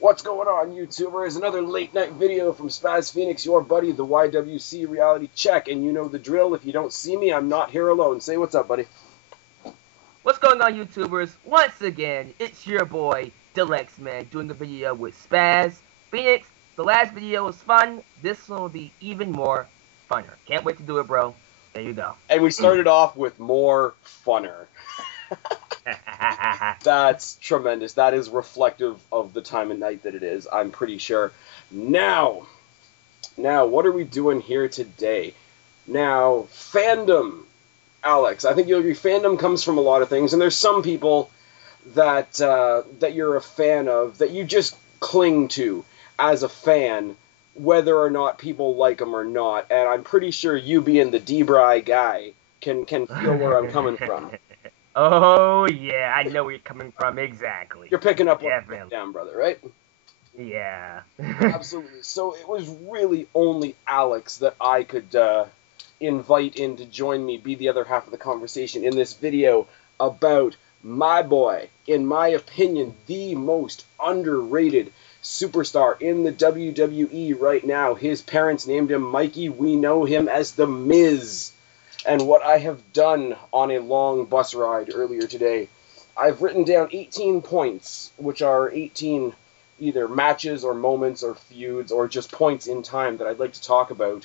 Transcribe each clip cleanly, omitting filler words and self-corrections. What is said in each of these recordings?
What's going on, YouTubers? Another late night video from SpazPhoenix, your buddy, the YWC Reality Check. And you know the drill. If you don't see me, I'm not here alone. Say what's up, buddy. What's going on, YouTubers? Once again, it's your boy, Dalyxman, doing a video with SpazPhoenix. The last video was fun. This one will be even more funner. Can't wait to do it, bro. There you go. And we started off with more funner. That's tremendous. That is reflective of the time of night that it is, I'm pretty sure. Now, what are we doing here today? Now, fandom. Alex, I think you'll agree, fandom comes from a lot of things, and there's some people that that you're a fan of, that you just cling to as a fan, whether or not people like them or not. And I'm pretty sure you being the Debray guy can feel where I'm coming from. Oh, yeah, I know where you're coming from, exactly. You're picking up what I'm down, brother, right? Yeah. Absolutely. So it was really only Alex that I could invite in to join me, be the other half of the conversation in this video about my boy, in my opinion, the most underrated superstar in the WWE right now. His parents named him Mikey. We know him as The Miz. And what I have done on a long bus ride earlier today, I've written down 18 points, which are 18 either matches or moments or feuds or just points in time that I'd like to talk about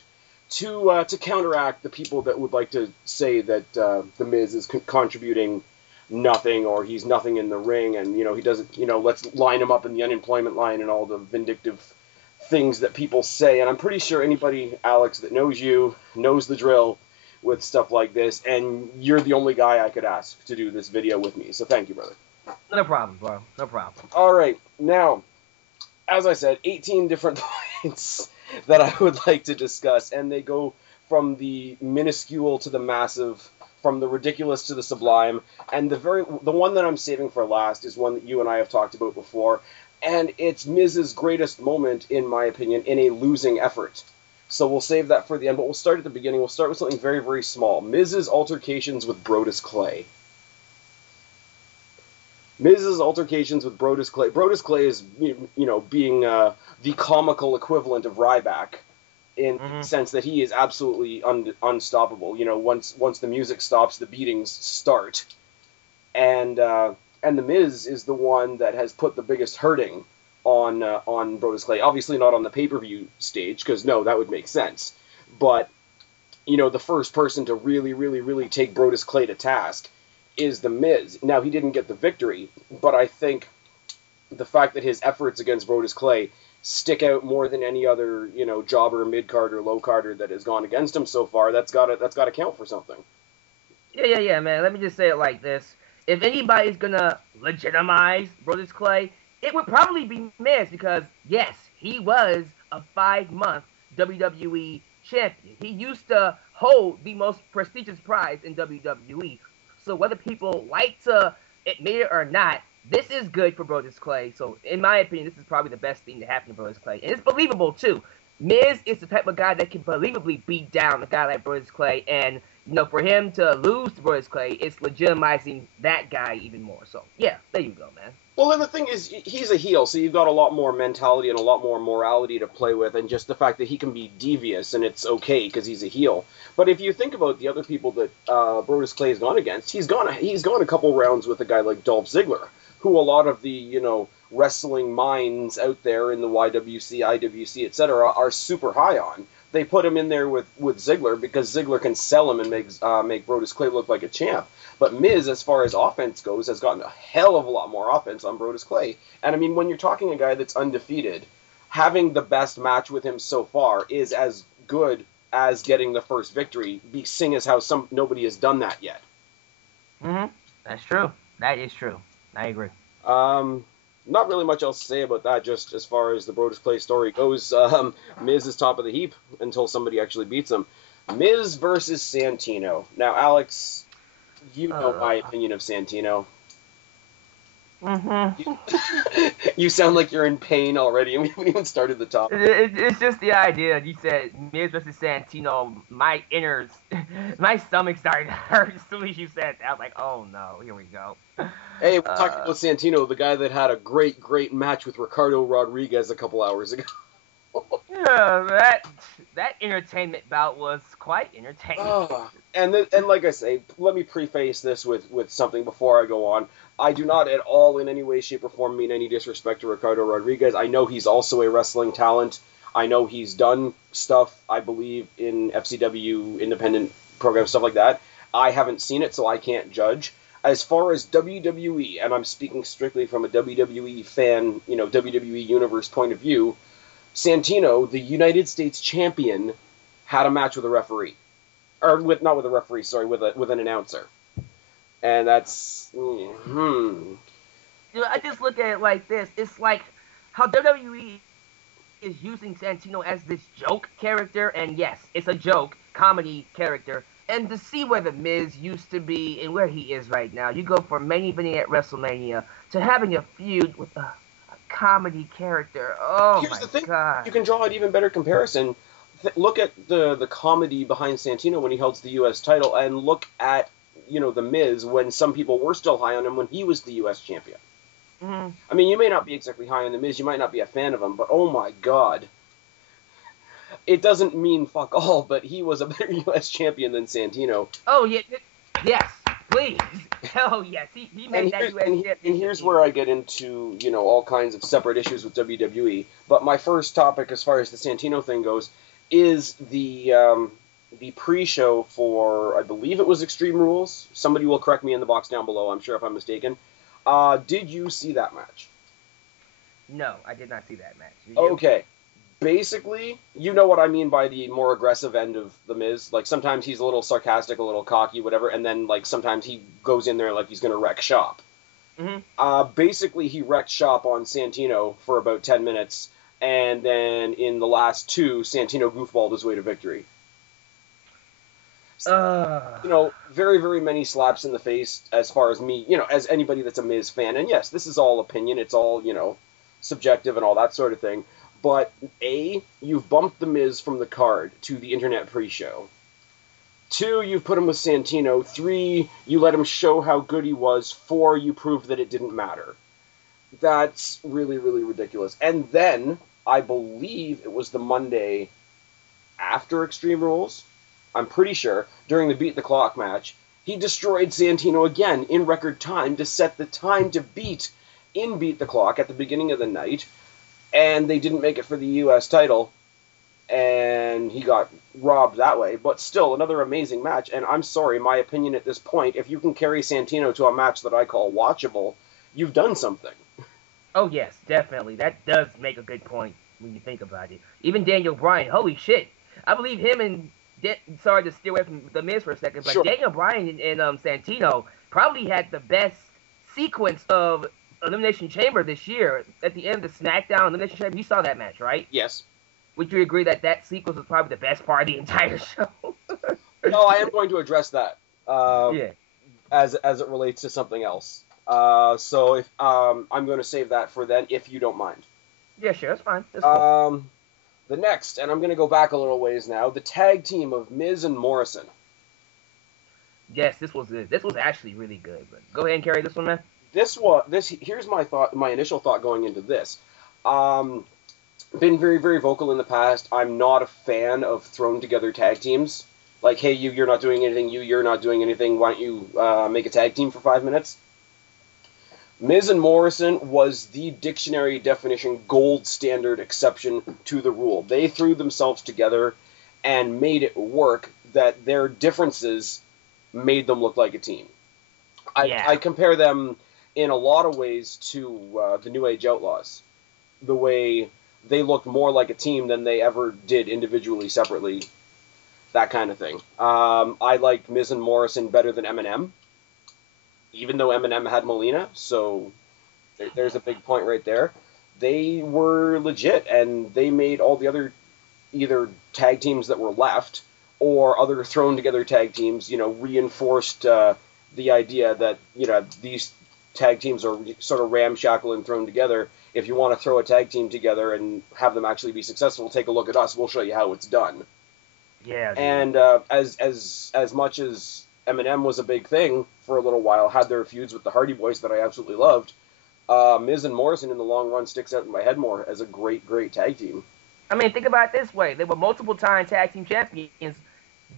to counteract the people that would like to say that The Miz is contributing nothing, or he's nothing in the ring, and, he doesn't, let's line him up in the unemployment line and all the vindictive things that people say. And I'm pretty sure anybody, Alex, that knows you knows the drill with stuff like this, and you're the only guy I could ask to do this video with me. So thank you, brother. No problem, bro. No problem. All right. Now, as I said, 18 different points that I would like to discuss, and they go from the minuscule to the massive, from the ridiculous to the sublime, and the one that I'm saving for last is one that you and I have talked about before, and it's Miz's greatest moment, in my opinion, in a losing effort. So we'll save that for the end, but we'll start at the beginning. We'll start with something very, very small. Miz's altercations with Brodus Clay. Miz's altercations with Brodus Clay. Brodus Clay is, being the comical equivalent of Ryback in the sense that he is absolutely unstoppable. Once the music stops, the beatings start. And The Miz is the one that has put the biggest hurting on Brodus Clay. Obviously not on the pay-per-view stage, because no, that would make sense. But, the first person to really, really, really take Brodus Clay to task is The Miz. Now, he didn't get the victory, but I think the fact that his efforts against Brodus Clay stick out more than any other, jobber, mid-card, or low-carder that has gone against him so far, that's gotta count for something. Yeah, man. Let me just say it like this. If anybody's gonna legitimize Brodus Clay, it would probably be Miz, because, yes, he was a 5-month WWE champion. He used to hold the most prestigious prize in WWE. So whether people like to admit it or not, this is good for Brodus Clay. So in my opinion, this is probably the best thing to happen to Brodus Clay. And it's believable, too. Miz is the type of guy that can believably beat down a guy like Brodus Clay, and for him to lose to Brodus Clay, it's legitimizing that guy even more. So yeah, there you go, man. Well, and the thing is, he's a heel, so you've got a lot more mentality and a lot more morality to play with, and just the fact that he can be devious, and it's okay because he's a heel. But if you think about the other people that Brodus Clay has gone against, he's gone a couple rounds with a guy like Dolph Ziggler, who a lot of the wrestling minds out there in the YWC, IWC, etc. are super high on. They put him in there with Ziggler because Ziggler can sell him and make Brodus Clay look like a champ. But Miz, as far as offense goes, has gotten a hell of a lot more offense on Brodus Clay. And I mean, when you're talking a guy that's undefeated, having the best match with him so far is as good as getting the first victory, seeing as how nobody has done that yet. That's true. That is true. I agree. Not really much else to say about that, just as far as the Brodus Clay story goes. Miz is top of the heap until somebody actually beats him. Miz versus Santino. Now, Alex, you know my opinion of Santino. You sound like you're in pain already, and we haven't even started the topic. It's just the idea. You said Miz versus Santino. My stomach started to hurt as soon as you said that. I was like, oh no, here we go. Hey, we're talking about Santino, the guy that had a great, great match with Ricardo Rodriguez a couple hours ago. Yeah, that entertainment bout was quite entertaining. And like I say, let me preface this with something before I go on. I do not at all in any way, shape, or form mean any disrespect to Ricardo Rodriguez. I know he's also a wrestling talent. I know he's done stuff, I believe, in FCW independent programs, stuff like that. I haven't seen it, so I can't judge. As far as WWE, and I'm speaking strictly from a WWE fan, WWE Universe point of view, Santino, the United States champion, had a match with a referee, or not with a referee, sorry, with an announcer, and that's I just look at it like this. It's like how WWE is using Santino as this joke character, and yes, it's a joke comedy character. And to see where the Miz used to be and where he is right now, you go from main eventing at WrestleMania to having a feud with a comedy character. Oh Here's my the thing. god! You can draw an even better comparison. Look at the comedy behind Santino when he held the U.S. title, and look at the Miz when some people were still high on him when he was the U.S. champion. Mm-hmm. I mean, you may not be exactly high on the Miz, you might not be a fan of him, but oh my god, it doesn't mean fuck all. But he was a better U.S. champion than Santino. Oh yeah, yes, please. Oh yes, he made that U.S. champion. And here's where I get into all kinds of separate issues with WWE. But my first topic, as far as the Santino thing goes, is the pre-show for, I believe it was Extreme Rules. Somebody will correct me in the box down below, I'm sure if I'm mistaken. Did you see that match? No, I did not see that match. Okay. Basically, you know what I mean by the more aggressive end of The Miz. Like, sometimes he's a little sarcastic, a little cocky, whatever, and then, like, sometimes he goes in there like he's going to wreck shop. Mm-hmm. Basically, he wrecked shop on Santino for about 10 minutes, and then in the last two, Santino goofballed his way to victory. Very, very many slaps in the face as far as me, as anybody that's a Miz fan. And yes, this is all opinion. It's all, subjective and all that sort of thing. But A, you've bumped the Miz from the card to the internet pre-show. 2, you've put him with Santino. 3, you let him show how good he was. 4, you proved that it didn't matter. That's really, really ridiculous. And then, I believe it was the Monday after Extreme Rules, I'm pretty sure, during the Beat the Clock match, he destroyed Santino again in record time to set the time to beat in Beat the Clock at the beginning of the night, and they didn't make it for the U.S. title, and he got robbed that way. But still, another amazing match, and I'm sorry, my opinion at this point, if you can carry Santino to a match that I call watchable, you've done something. Oh, yes, definitely. That does make a good point when you think about it. Even Daniel Bryan, holy shit. I believe him and... sorry to steer away from the Miz for a second, but sure. Daniel Bryan and Santino probably had the best sequence of Elimination Chamber this year. At the end of the SmackDown Elimination Chamber, you saw that match, right? Yes. Would you agree that sequence was probably the best part of the entire show? No, I am going to address that. Yeah. As it relates to something else. So if I'm going to save that for then, if you don't mind. Yeah, sure, that's fine. That's cool. The next, and I'm going to go back a little ways now, the tag team of Miz and Morrison. Yes, this was actually really good. But go ahead and carry this one, man. Here's my initial thought going into this. Been very, very vocal in the past. I'm not a fan of thrown together tag teams. Like, hey, you're not doing anything, you're not doing anything, why don't you make a tag team for 5 minutes? Miz and Morrison was the dictionary definition gold standard exception to the rule. They threw themselves together and made it work, that their differences made them look like a team. I compare them in a lot of ways to the New Age Outlaws. The way they looked more like a team than they ever did individually, separately, that kind of thing. I liked Miz and Morrison better than Eminem, even though Eminem had Melina, so there's a big point right there. They were legit, and they made all the other either tag teams that were left or other thrown-together tag teams, reinforced the idea that, these tag teams are sort of ramshackle and thrown together. If you want to throw a tag team together and have them actually be successful, take a look at us. We'll show you how it's done. Yeah. Dude. And as much as Eminem was a big thing for a little while, had their feuds with the Hardy Boys that I absolutely loved. Miz and Morrison in the long run sticks out in my head more as a great, great tag team. I mean, think about it this way. They were multiple-time tag team champions.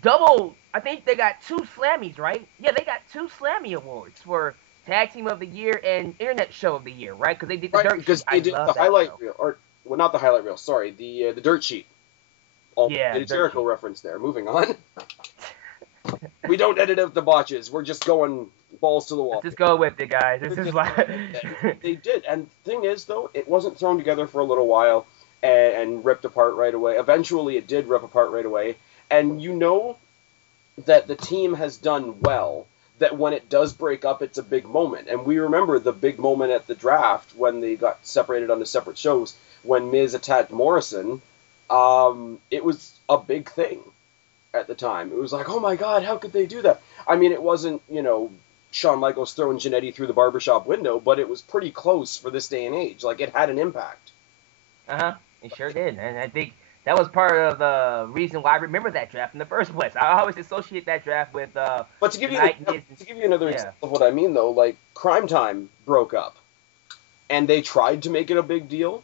Double, I think they got 2 Slammys, right? Yeah, they got 2 Slammy awards for Tag Team of the Year and Internet Show of the Year, right? Because they did the dirt because sheet. they did the highlight reel, or well, not the highlight reel. Sorry, the dirt sheet. Yeah, the Jericho reference there. Moving on. We don't edit out the botches. We're just going balls to the wall. Let's just go with it, guys. This is like they did. And the thing is, though, it wasn't thrown together for a little while and ripped apart right away. Eventually, it did rip apart right away. And you know that the team has done well, that when it does break up, it's a big moment. And we remember the big moment at the draft when they got separated onto separate shows, when Miz attacked Morrison. It was a big thing at the time. It was like, oh my God, how could they do that? I mean, it wasn't, Shawn Michaels throwing Jannetty through the barbershop window, but it was pretty close for this day and age. Like, it had an impact. It sure did. And I think that was part of the reason why I remember that draft in the first place. I always associate that draft with But to give you another example of what I mean, though, like, Crime Time broke up, and they tried to make it a big deal,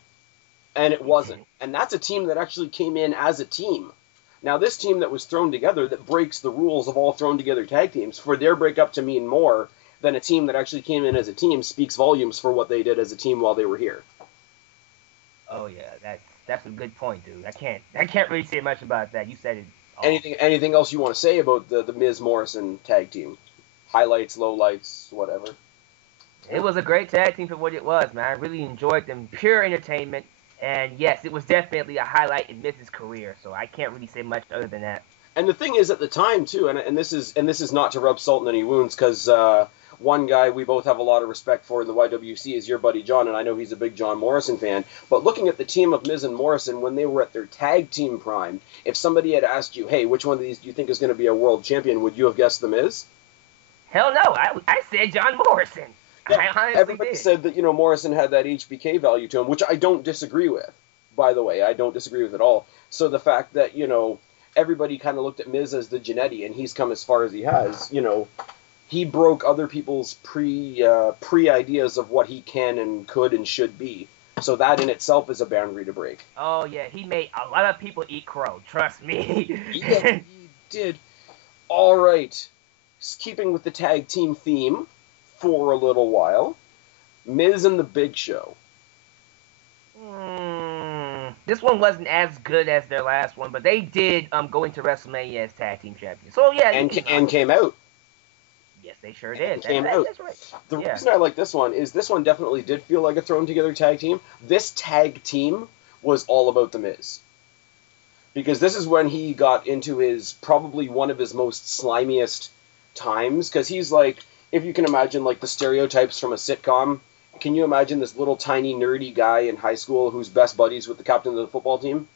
and it wasn't. And that's a team that actually came in as a team. Now, this team that was thrown together, that breaks the rules of all thrown together tag teams, for their breakup to mean more than a team that actually came in as a team, speaks volumes for what they did as a team while they were here. Oh yeah, that's a good point, dude. I can't really say much about that. You said it all. Anything else you want to say about the Miz Morrison tag team? Highlights, lowlights, whatever. It was a great tag team for what it was, man. I really enjoyed them. Pure entertainment. And yes, it was definitely a highlight in Miz's career, so I can't really say much other than that. And the thing is, at the time too, and this is not to rub salt in any wounds, because one guy we both have a lot of respect for in the YWC is your buddy John, and I know he's a big John Morrison fan. But looking at the team of Miz and Morrison when they were at their tag team prime, if somebody had asked you, hey, which one of these do you think is going to be a world champion, would you have guessed the Miz? Hell no, I said John Morrison. Yeah, everybody said that, Morrison had that HBK value to him, which I don't disagree with, by the way. I don't disagree with at all. So the fact that, everybody kind of looked at Miz as the Jannetty, and he's come as far as he has, he broke other people's pre-ideas of what he can and could and should be. So that in itself is a boundary to break. Oh, yeah, he made a lot of people eat crow, trust me. Yeah, he did. All right. Keeping with the tag team theme for a little while, Miz and the Big Show. This one wasn't as good as their last one, but they did go into WrestleMania as tag team champions. So yeah, and came out. Yes, they sure did. That's right. The reason I like this one is this one definitely did feel like a thrown together tag team. This tag team was all about the Miz, because this is when he got into his probably one of his most slimiest times, because he's like, if you can imagine, like, the stereotypes from a sitcom, can you imagine this little tiny nerdy guy in high school who's best buddies with the captain of the football team?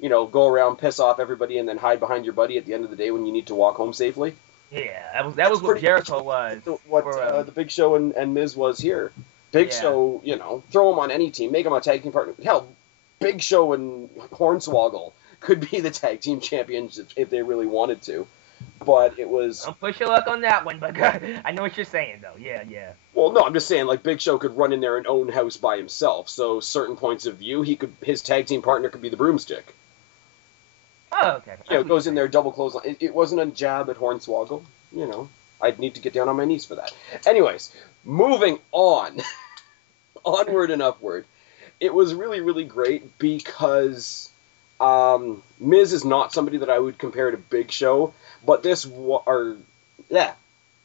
Go around, piss off everybody, and then hide behind your buddy at the end of the day when you need to walk home safely? Yeah, that was what Jericho was. What the Big Show and Miz was here. Big Show, throw him on any team, make him a tag team partner. Hell, Big Show and Hornswoggle could be the tag team champions if they really wanted to. But it was... Don't push your luck on that one, but I know what you're saying, though. Yeah. Well, no, I'm just saying, like, Big Show could run in there and own house by himself. So, certain points of view, his tag team partner could be the broomstick. Oh, okay. Goes in there, double clothesline. It wasn't a jab at Hornswoggle. I'd need to get down on my knees for that. Anyways, moving on. Onward and upward. It was really, really great because Miz is not somebody that I would compare to Big Show, but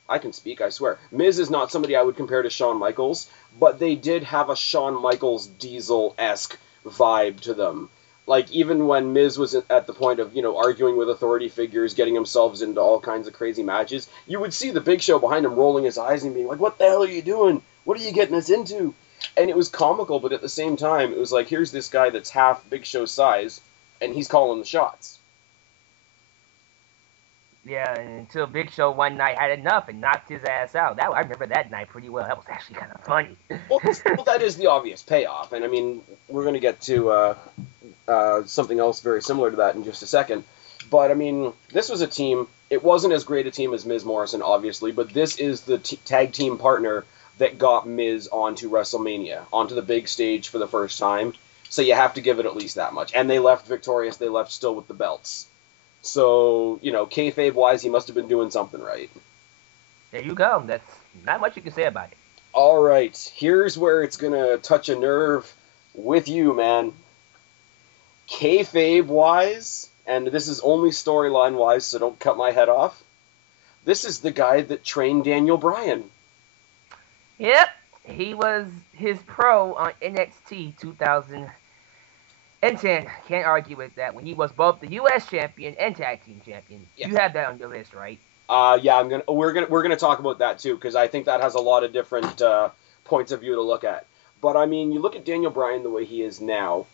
I can speak, I swear. Miz is not somebody I would compare to Shawn Michaels, but they did have a Shawn Michaels Diesel-esque vibe to them. Like, even when Miz was at the point of, arguing with authority figures, getting themselves into all kinds of crazy matches, you would see the Big Show behind him rolling his eyes and being like, what the hell are you doing? What are you getting us into? And it was comical, but at the same time, it was like, here's this guy that's half Big Show's size, and he's calling the shots. Yeah, until Big Show one night had enough and knocked his ass out. I remember that night pretty well. That was actually kind of funny. Well, that is the obvious payoff. And, I mean, we're going to get to something else very similar to that in just a second. But, I mean, this was a team. It wasn't as great a team as Miz Morrison, obviously, but this is the tag team partner that got Miz onto WrestleMania, onto the big stage for the first time. So you have to give it at least that much. And they left victorious. They left still with the belts. So, you know, kayfabe-wise, he must have been doing something right. There you go. That's not much you can say about it. All right. Here's where it's going to touch a nerve with you, man. Kayfabe-wise, and this is only storyline-wise, so don't cut my head off. This is the guy that trained Daniel Bryan. Yep. He was his pro on NXT 2010. Can't argue with that. When he was both the U.S. champion and tag team champion. Yes. You have that on your list, right? Yeah, we're gonna talk about that too, because I think that has a lot of different points of view to look at. But I mean, you look at Daniel Bryan the way he is now.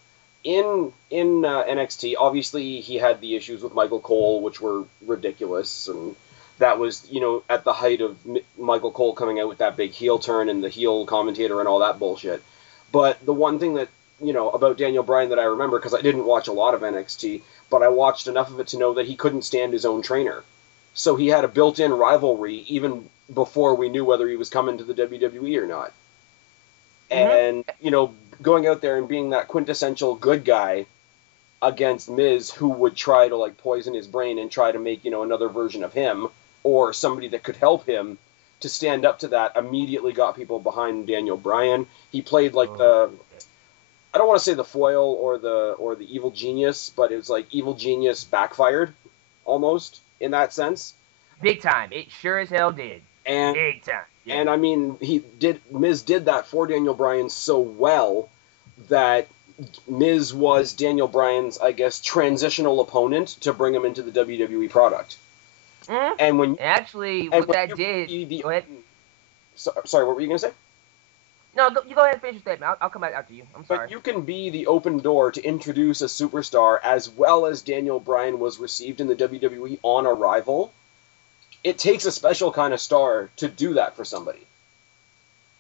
In NXT, obviously he had the issues with Michael Cole, which were ridiculous, and that was, you know, at the height of Michael Cole coming out with that big heel turn and the heel commentator and all that bullshit. But the one thing that, you know, about Daniel Bryan that I remember, because I didn't watch a lot of NXT, but I watched enough of it to know that he couldn't stand his own trainer. So he had a built-in rivalry even before we knew whether he was coming to the WWE or not. And, you know, going out there and being that quintessential good guy against Miz, who would try to, like, poison his brain and try to make, you know, another version of him, or somebody that could help him, to stand up to that immediately got people behind Daniel Bryan. He played, like, I don't want to say the foil or the evil genius, but it was like evil genius backfired, almost, in that sense. Big time. It sure as hell did. And, big time. Yeah. And I mean, Miz did that for Daniel Bryan so well that Miz was Daniel Bryan's, I guess, transitional opponent to bring him into the WWE product. Mm-hmm. And when actually, what that did. Go ahead. Sorry, what were you gonna say? No, you go ahead and finish your statement. I'll come back after you. I'm sorry. But you can be the open door to introduce a superstar as well as Daniel Bryan was received in the WWE on Arrival. It takes a special kind of star to do that for somebody.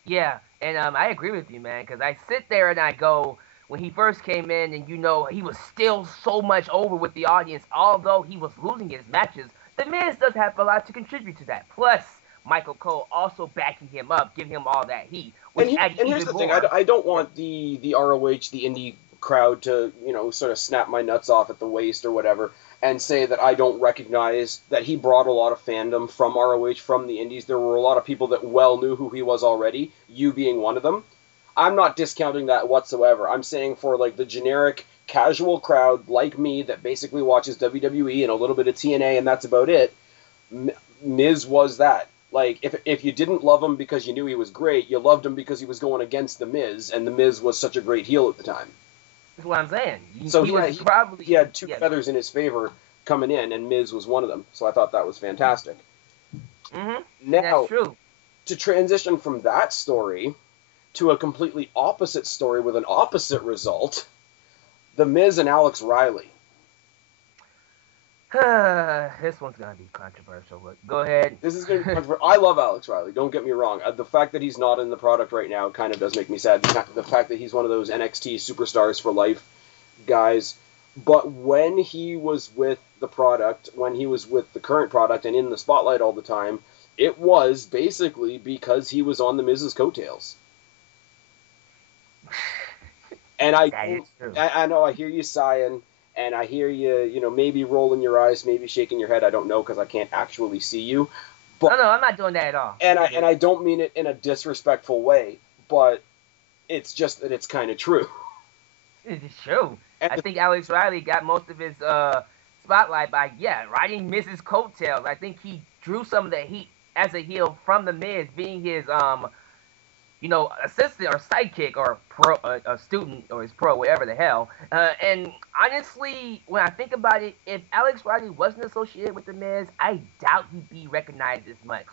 Yeah, and I agree with you, man, because I sit there and I go, when he first came in, and you know, he was still so much over with the audience, although he was losing his matches. The Miz does have a lot to contribute to that. Plus, Michael Cole also backing him up, giving him all that heat. And here's the thing, I don't want the ROH, the indie crowd to, you know, sort of snap my nuts off at the waist or whatever and say that I don't recognize that he brought a lot of fandom from ROH, from the indies. There were a lot of people that well knew who he was already, you being one of them. I'm not discounting that whatsoever. I'm saying for, like, the generic casual crowd like me that basically watches WWE and a little bit of TNA and that's about it, Miz was that. Like, if you didn't love him because you knew he was great, you loved him because he was going against The Miz, and The Miz was such a great heel at the time. That's what I'm saying. He had two feathers in his favor coming in, and Miz was one of them. So I thought that was fantastic. Mm-hmm. Now, that's true. To transition from that story to a completely opposite story with an opposite result, The Miz and Alex Riley. This one's going to be controversial, but go ahead. This is going to be controversial. I love Alex Riley, don't get me wrong. The fact that he's not in the product right now kind of does make me sad. The fact that he's one of those NXT superstars for life guys. But when he was with the product, when he was with the current product and in the spotlight all the time, it was basically because he was on the Miz's coattails. And I know, I hear you sighing. And I hear you, you know, maybe rolling your eyes, maybe shaking your head. I don't know because I can't actually see you. But, no, I'm not doing that at all. And I don't mean it in a disrespectful way, but it's just that it's kind of true. It's true. I think Alex Riley got most of his spotlight by, riding Miz's coattails. I think he drew some of the heat as a heel from The Miz, being his assistant or sidekick or a student or his pro, whatever the hell. And honestly, when I think about it, if Alex Riley wasn't associated with The Miz, I doubt he'd be recognized as much.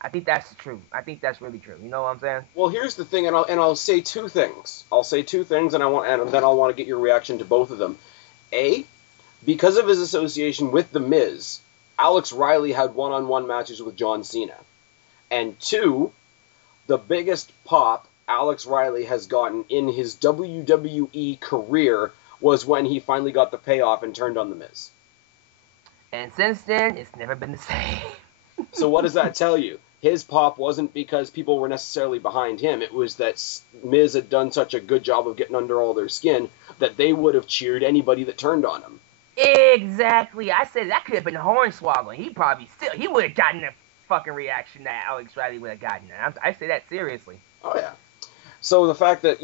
I think that's true. I think that's really true. You know what I'm saying? Well, here's the thing, and I'll say two things. I'll say two things, and then I'll want to get your reaction to both of them. A, because of his association with The Miz, Alex Riley had one-on-one matches with John Cena. And two, the biggest pop Alex Riley has gotten in his WWE career was when he finally got the payoff and turned on The Miz. And since then, it's never been the same. So what does that tell you? His pop wasn't because people were necessarily behind him. It was that Miz had done such a good job of getting under all their skin that they would have cheered anybody that turned on him. Exactly. I said that could have been Hornswoggle. He would have gotten the fucking reaction that Alex Riley would have gotten. I say that seriously. Oh, yeah. So the fact that,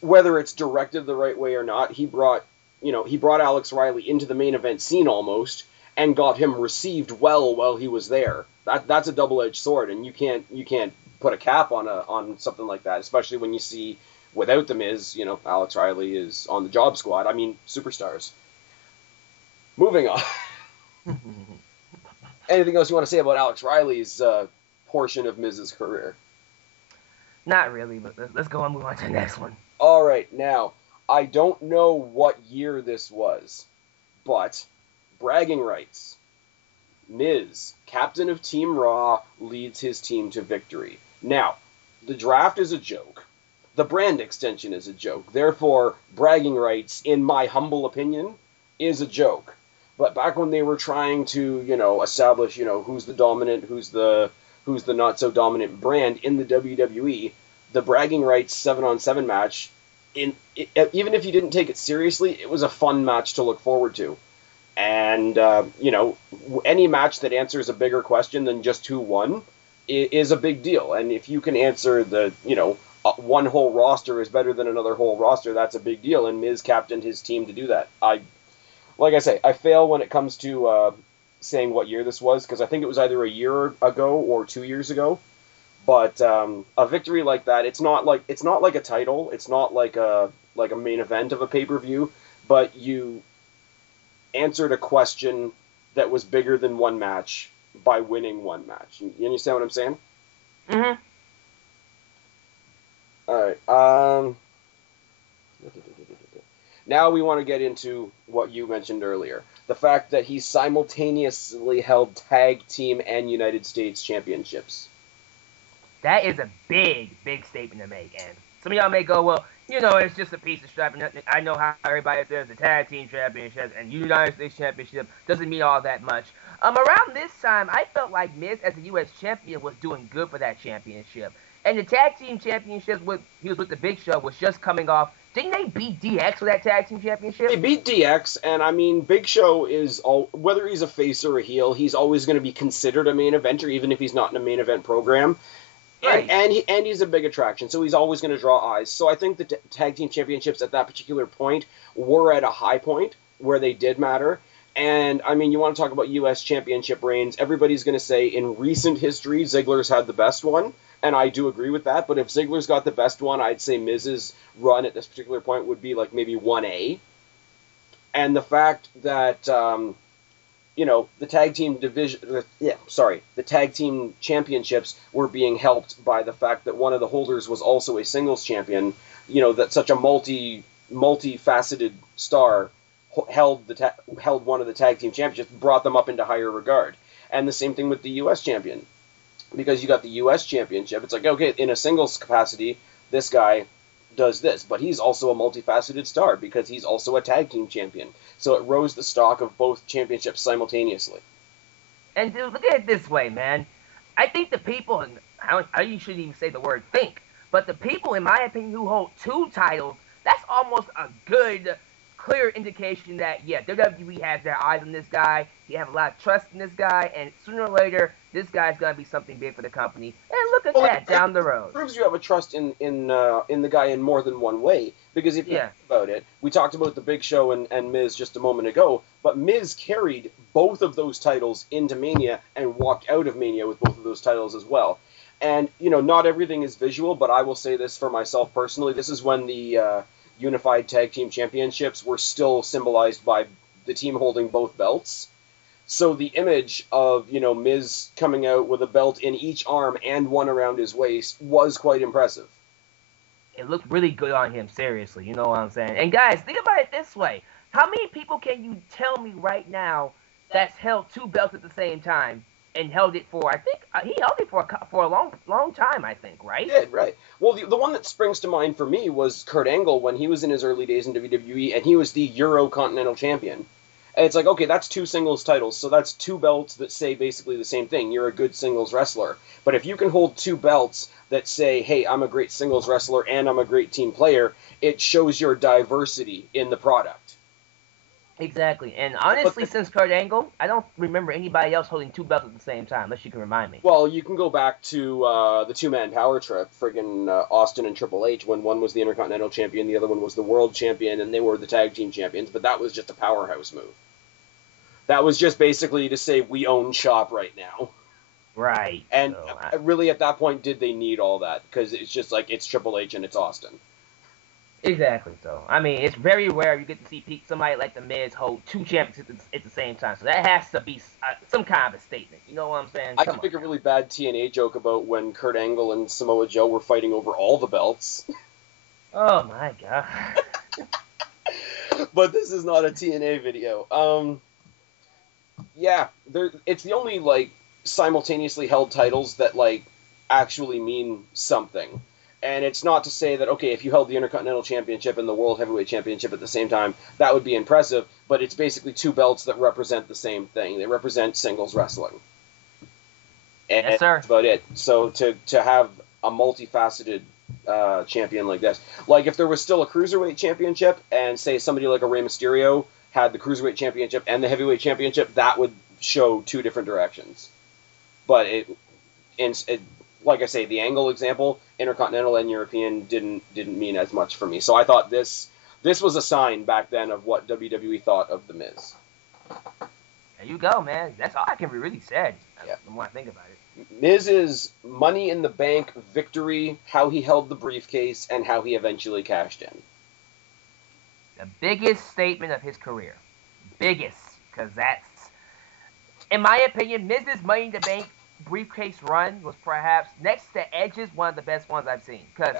whether it's directed the right way or not, he brought Alex Riley into the main event scene almost and got him received well while he was there. That's a double-edged sword, and you can't put a cap on something like that, especially when you see without the Miz, Alex Riley is on the job squad. I mean, superstars. Moving on. Anything else you want to say about Alex Riley's portion of Miz's career? Not really, but let's go and move on to the next one. All right, now, I don't know what year this was, but bragging rights. Miz, captain of Team Raw, leads his team to victory. Now, the draft is a joke. The brand extension is a joke. Therefore, bragging rights, in my humble opinion, is a joke. But back when they were trying to, establish, who's the dominant, who's the not so dominant brand in the WWE, the bragging rights 7-on-7 match, even if you didn't take it seriously, it was a fun match to look forward to. And, any match that answers a bigger question than just who won is a big deal. And if you can answer the, one whole roster is better than another whole roster, that's a big deal. And Miz captained his team to do that. Like I say, I fail when it comes to saying what year this was, because I think it was either a year ago or 2 years ago. But a victory like that, it's not like a title, it's not like a main event of a pay-per-view, but you answered a question that was bigger than one match by winning one match. You understand what I'm saying? Mm-hmm. All right. Now we want to get into what you mentioned earlier. The fact that he simultaneously held tag team and United States championships. That is a big, big statement to make. And some of y'all may go, well, it's just a piece of strap. I know how everybody says the tag team championships and United States championship doesn't mean all that much. Around this time, I felt like Miz as a U.S. champion was doing good for that championship. And the tag team championships, he was with the Big Show, was just coming off. Didn't they beat DX for that tag team championship? They beat DX, and I mean, Big Show is, whether he's a face or a heel, he's always going to be considered a main eventer, even if he's not in a main event program. Right. And he's a big attraction, so he's always going to draw eyes. So I think the tag team championships at that particular point were at a high point where they did matter. And, I mean, you want to talk about U.S. championship reigns, everybody's going to say in recent history, Ziggler's had the best one, and I do agree with that. But if Ziggler's got the best one, I'd say Miz's run at this particular point would be like maybe 1A. And the fact that, the tag team the tag team championships were being helped by the fact that one of the holders was also a singles champion, that such a multifaceted star held one of the tag team championships, brought them up into higher regard. And the same thing with the U.S. champion, because you got the U.S. championship. It's like, okay, in a singles capacity, this guy does this, but he's also a multifaceted star because he's also a tag team champion. So it rose the stock of both championships simultaneously. And dude, look at it this way, man. I think the people, and you shouldn't even say the word think, but the people, in my opinion, who hold two titles, that's almost a good, clear indication that, yeah, WWE has their eyes on this guy. He have a lot of trust in this guy, and sooner or later, this guy's going to be something big for the company. And look at that down the road. It proves you have a trust in the guy in more than one way. Because if you think about it, we talked about the Big Show and Miz just a moment ago, but Miz carried both of those titles into Mania and walked out of Mania with both of those titles as well. And, not everything is visual, but I will say this for myself personally. This is when the Unified Tag Team Championships were still symbolized by the team holding both belts. So the image of, Miz coming out with a belt in each arm and one around his waist was quite impressive. It looked really good on him, seriously. You know what I'm saying? And guys, think about it this way. How many people can you tell me right now that's held two belts at the same time and held it for, I think, he held it for a long time, I think, right? He did, right. Well, the one that springs to mind for me was Kurt Angle when he was in his early days in WWE, and he was the Euro Continental Champion. And it's like, okay, that's 2 singles titles, so that's 2 belts that say basically the same thing. You're a good singles wrestler. But if you can hold 2 belts that say, hey, I'm a great singles wrestler and I'm a great team player, it shows your diversity in the product. Exactly. And honestly, since Kurt Angle, I don't remember anybody else holding 2 belts at the same time, unless you can remind me. Well, you can go back to the 2-man power trip, friggin' Austin and Triple H, when one was the Intercontinental Champion, the other one was the World Champion, and they were the Tag Team Champions, but that was just a powerhouse move. That was just basically to say, we own shop right now. Right. And really, at that point, did they need all that? Because it's just like, it's Triple H and it's Austin. Exactly. So, I mean, it's very rare you get to see somebody like The Miz hold 2 championships at the same time. So that has to be some kind of a statement. You know what I'm saying? I could make a really bad TNA joke about when Kurt Angle and Samoa Joe were fighting over all the belts. Oh, my God. But this is not a TNA video. Yeah, it's the only, like, simultaneously held titles that, like, actually mean something. And it's not to say that, okay, if you held the Intercontinental Championship and the World Heavyweight Championship at the same time, that would be impressive, but it's basically 2 belts that represent the same thing. They represent singles wrestling. And yes, sir. that's about it. So to have a multifaceted champion like this, like if there was still a Cruiserweight Championship and, say, somebody like a Rey Mysterio had the Cruiserweight Championship and the Heavyweight Championship, that would show 2 different directions. But it like I say, the Angle example, Intercontinental and European didn't mean as much for me. So I thought this was a sign back then of what WWE thought of The Miz. There you go, man. That's all I can really say. Yeah. The more I think about it. Miz's Money in the Bank victory, how he held the briefcase, and how he eventually cashed in. The biggest statement of his career. Biggest. Because that's, in my opinion, Miz's Money in the Bank briefcase run was perhaps, next to Edge's, one of the best ones I've seen. Because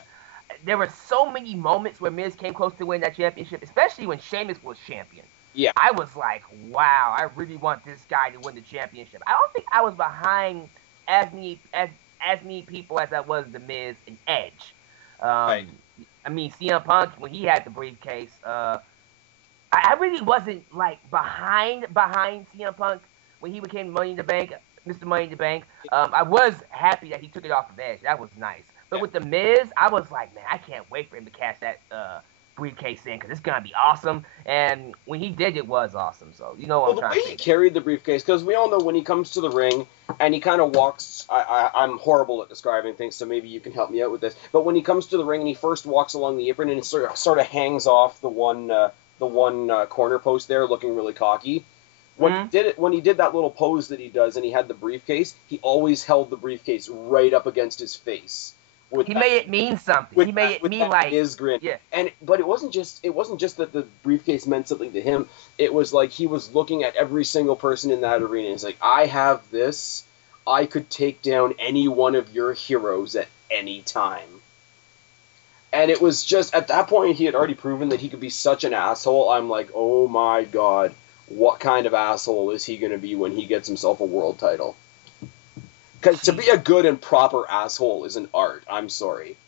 there were so many moments where Miz came close to winning that championship, especially when Sheamus was champion. Yeah. I was like, wow, I really want this guy to win the championship. I don't think I was behind as many people as I was The Miz and Edge. Right. I mean, CM Punk, when he had the briefcase, I really wasn't, like, behind CM Punk when he became Money in the Bank, Mr. Money in the Bank. I was happy that he took it off of Edge. That was nice. But with The Miz, I was like, man, I can't wait for him to cash that briefcase in, because it's going to be awesome. And when he did, it was awesome. So, you know what I'm trying to say. The way he carried the briefcase, because we all know when he comes to the ring and he kind of walks, I'm horrible at describing things, so maybe you can help me out with this. But when he comes to the ring and he first walks along the apron and it sort of hangs off the one corner post there, looking really cocky. When he did that little pose that he does and he had the briefcase, he always held the briefcase right up against his face. He made it mean something. He made it mean like his grin. Yeah. But it wasn't just that the briefcase meant something to him. It was like he was looking at every single person in that arena. He's like, I have this. I could take down any one of your heroes at any time. And it was just, at that point, he had already proven that he could be such an asshole. I'm like, oh my god, what kind of asshole is he going to be when he gets himself a world title? Because to be a good and proper asshole is an art. I'm sorry.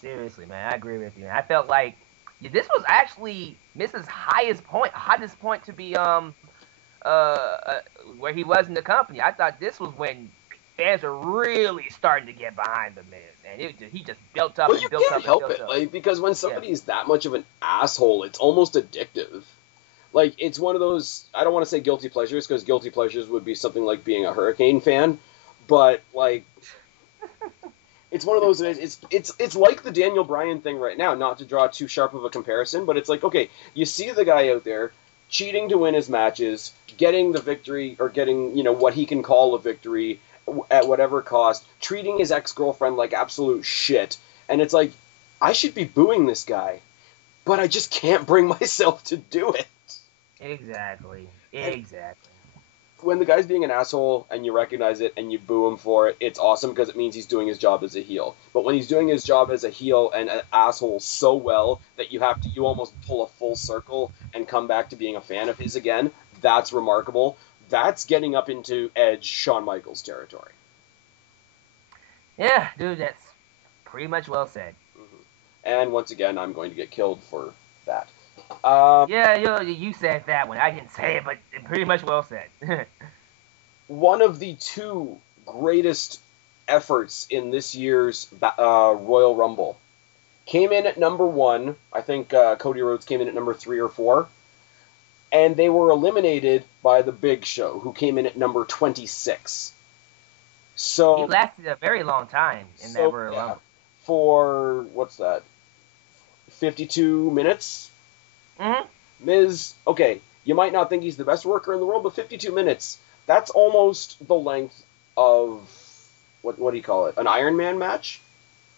Seriously, man, I agree with you. I felt like this was actually Mrs. hottest point to be where he was in the company. I thought this was when fans are really starting to get behind the Miz, and he just built up and built up. Well, you can't help it, like, because when somebody's that much of an asshole, it's almost addictive. Like, it's one of those, I don't want to say guilty pleasures, because guilty pleasures would be something like being a Hurricane fan, but, like, it's one of those, it's like the Daniel Bryan thing right now, not to draw too sharp of a comparison, but it's like, okay, you see the guy out there cheating to win his matches, getting the victory, or getting, what he can call a victory at whatever cost, treating his ex-girlfriend like absolute shit, and it's like, I should be booing this guy, but I just can't bring myself to do it. Exactly. When the guy's being an asshole and you recognize it and you boo him for it, it's awesome because it means he's doing his job as a heel. But when he's doing his job as a heel and an asshole so well that you almost pull a full circle and come back to being a fan of his again, that's remarkable. That's getting up into Edge, Shawn Michaels territory. Yeah, dude, that's pretty much well said. Mm-hmm. And once again, I'm going to get killed for that. Yeah, you said that one. I didn't say it, but it pretty much well said. One of the two greatest efforts in this year's Royal Rumble came in at number 1. I think Cody Rhodes came in at number 3 or 4. And they were eliminated by the Big Show, who came in at number 26. So he lasted a very long time in that Royal Rumble. For, what's that, 52 minutes? Mm-hmm. Miz, okay, you might not think he's the best worker in the world, but 52 minutes, that's almost the length of, what do you call it, an Iron Man match?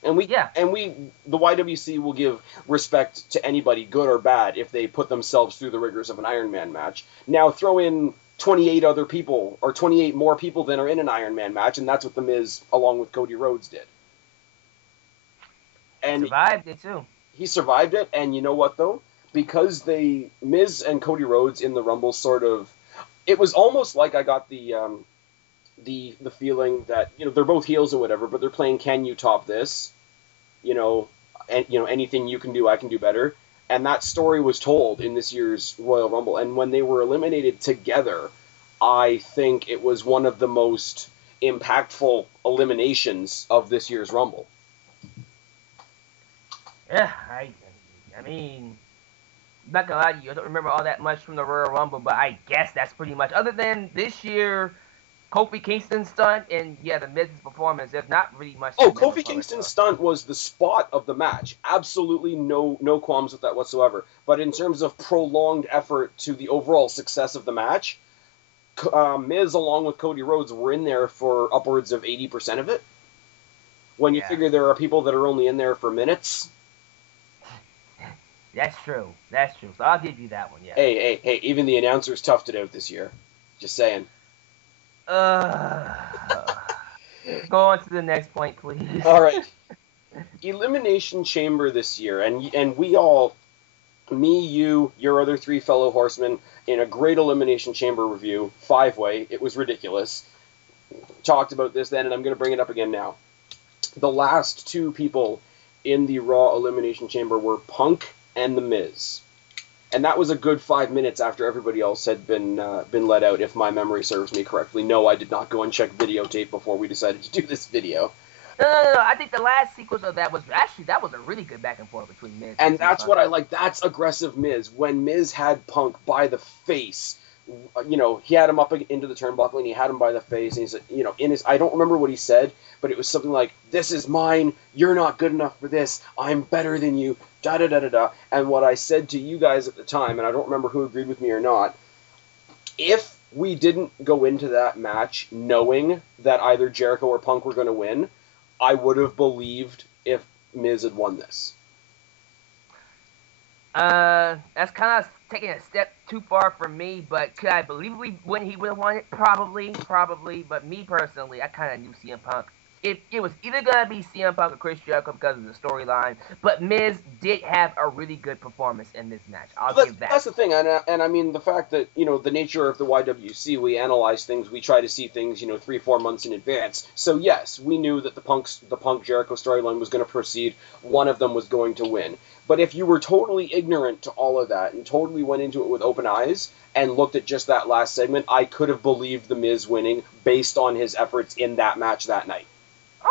And the YWC will give respect to anybody, good or bad, if they put themselves through the rigors of an Iron Man match. Now throw in 28 other people, or 28 more people than are in an Iron Man match, and that's what The Miz, along with Cody Rhodes, did. And he survived it, too. He survived it, and you know what, though? Because Miz and Cody Rhodes in the Rumble sort of, it was almost like I got the feeling that, they're both heels or whatever, but they're playing Can You Top This? Anything you can do, I can do better. And that story was told in this year's Royal Rumble. And when they were eliminated together, I think it was one of the most impactful eliminations of this year's Rumble. Yeah, I mean, I'm not gonna lie to you, I don't remember all that much from the Royal Rumble, but I guess that's pretty much, other than this year, Kofi Kingston's stunt and, the Miz's performance, there's not really much. Oh, Kofi Kingston's stunt was the spot of the match. Absolutely no qualms with that whatsoever. But in terms of prolonged effort to the overall success of the match, Miz along with Cody Rhodes were in there for upwards of 80% of it. When you figure there are people that are only in there for minutes. That's true. So I'll give you that one, yeah. Hey, even the announcers toughed it out this year. Just saying. Go on to the next point, please. All right. Elimination Chamber this year, and we all, me, you, your other 3 fellow horsemen, in a great Elimination Chamber review, 5-way, it was ridiculous, talked about this then, and I'm going to bring it up again now. The last 2 people in the Raw Elimination Chamber were Punk and The Miz. And that was a good 5 minutes after everybody else had been let out, if my memory serves me correctly. No, I did not go and check videotape before we decided to do this video. No. I think the last sequence of that was a really good back and forth between Miz. And that's what I like. That's aggressive Miz. When Miz had Punk by the face, he had him up into the turnbuckle and he had him by the face, and he said, I don't remember what he said, but it was something like, "This is mine. You're not good enough for this. I'm better than you." Da-da-da-da-da. And what I said to you guys at the time, and I don't remember who agreed with me or not, if we didn't go into that match knowing that either Jericho or Punk were going to win, I would have believed if Miz had won this. That's kind of taking a step too far for me, but could I believe when he would have won it? Probably, but me personally, I kind of knew CM Punk. It was either going to be CM Punk or Chris Jericho because of the storyline, but Miz did have a really good performance in this match. I'll give that. That's the thing, and I mean, the fact that, the nature of the YWC, we analyze things, we try to see things, 3-4 months in advance. So yes, we knew that the Punk-Jericho storyline was going to proceed, one of them was going to win. But if you were totally ignorant to all of that, and totally went into it with open eyes, and looked at just that last segment, I could have believed The Miz winning based on his efforts in that match that night.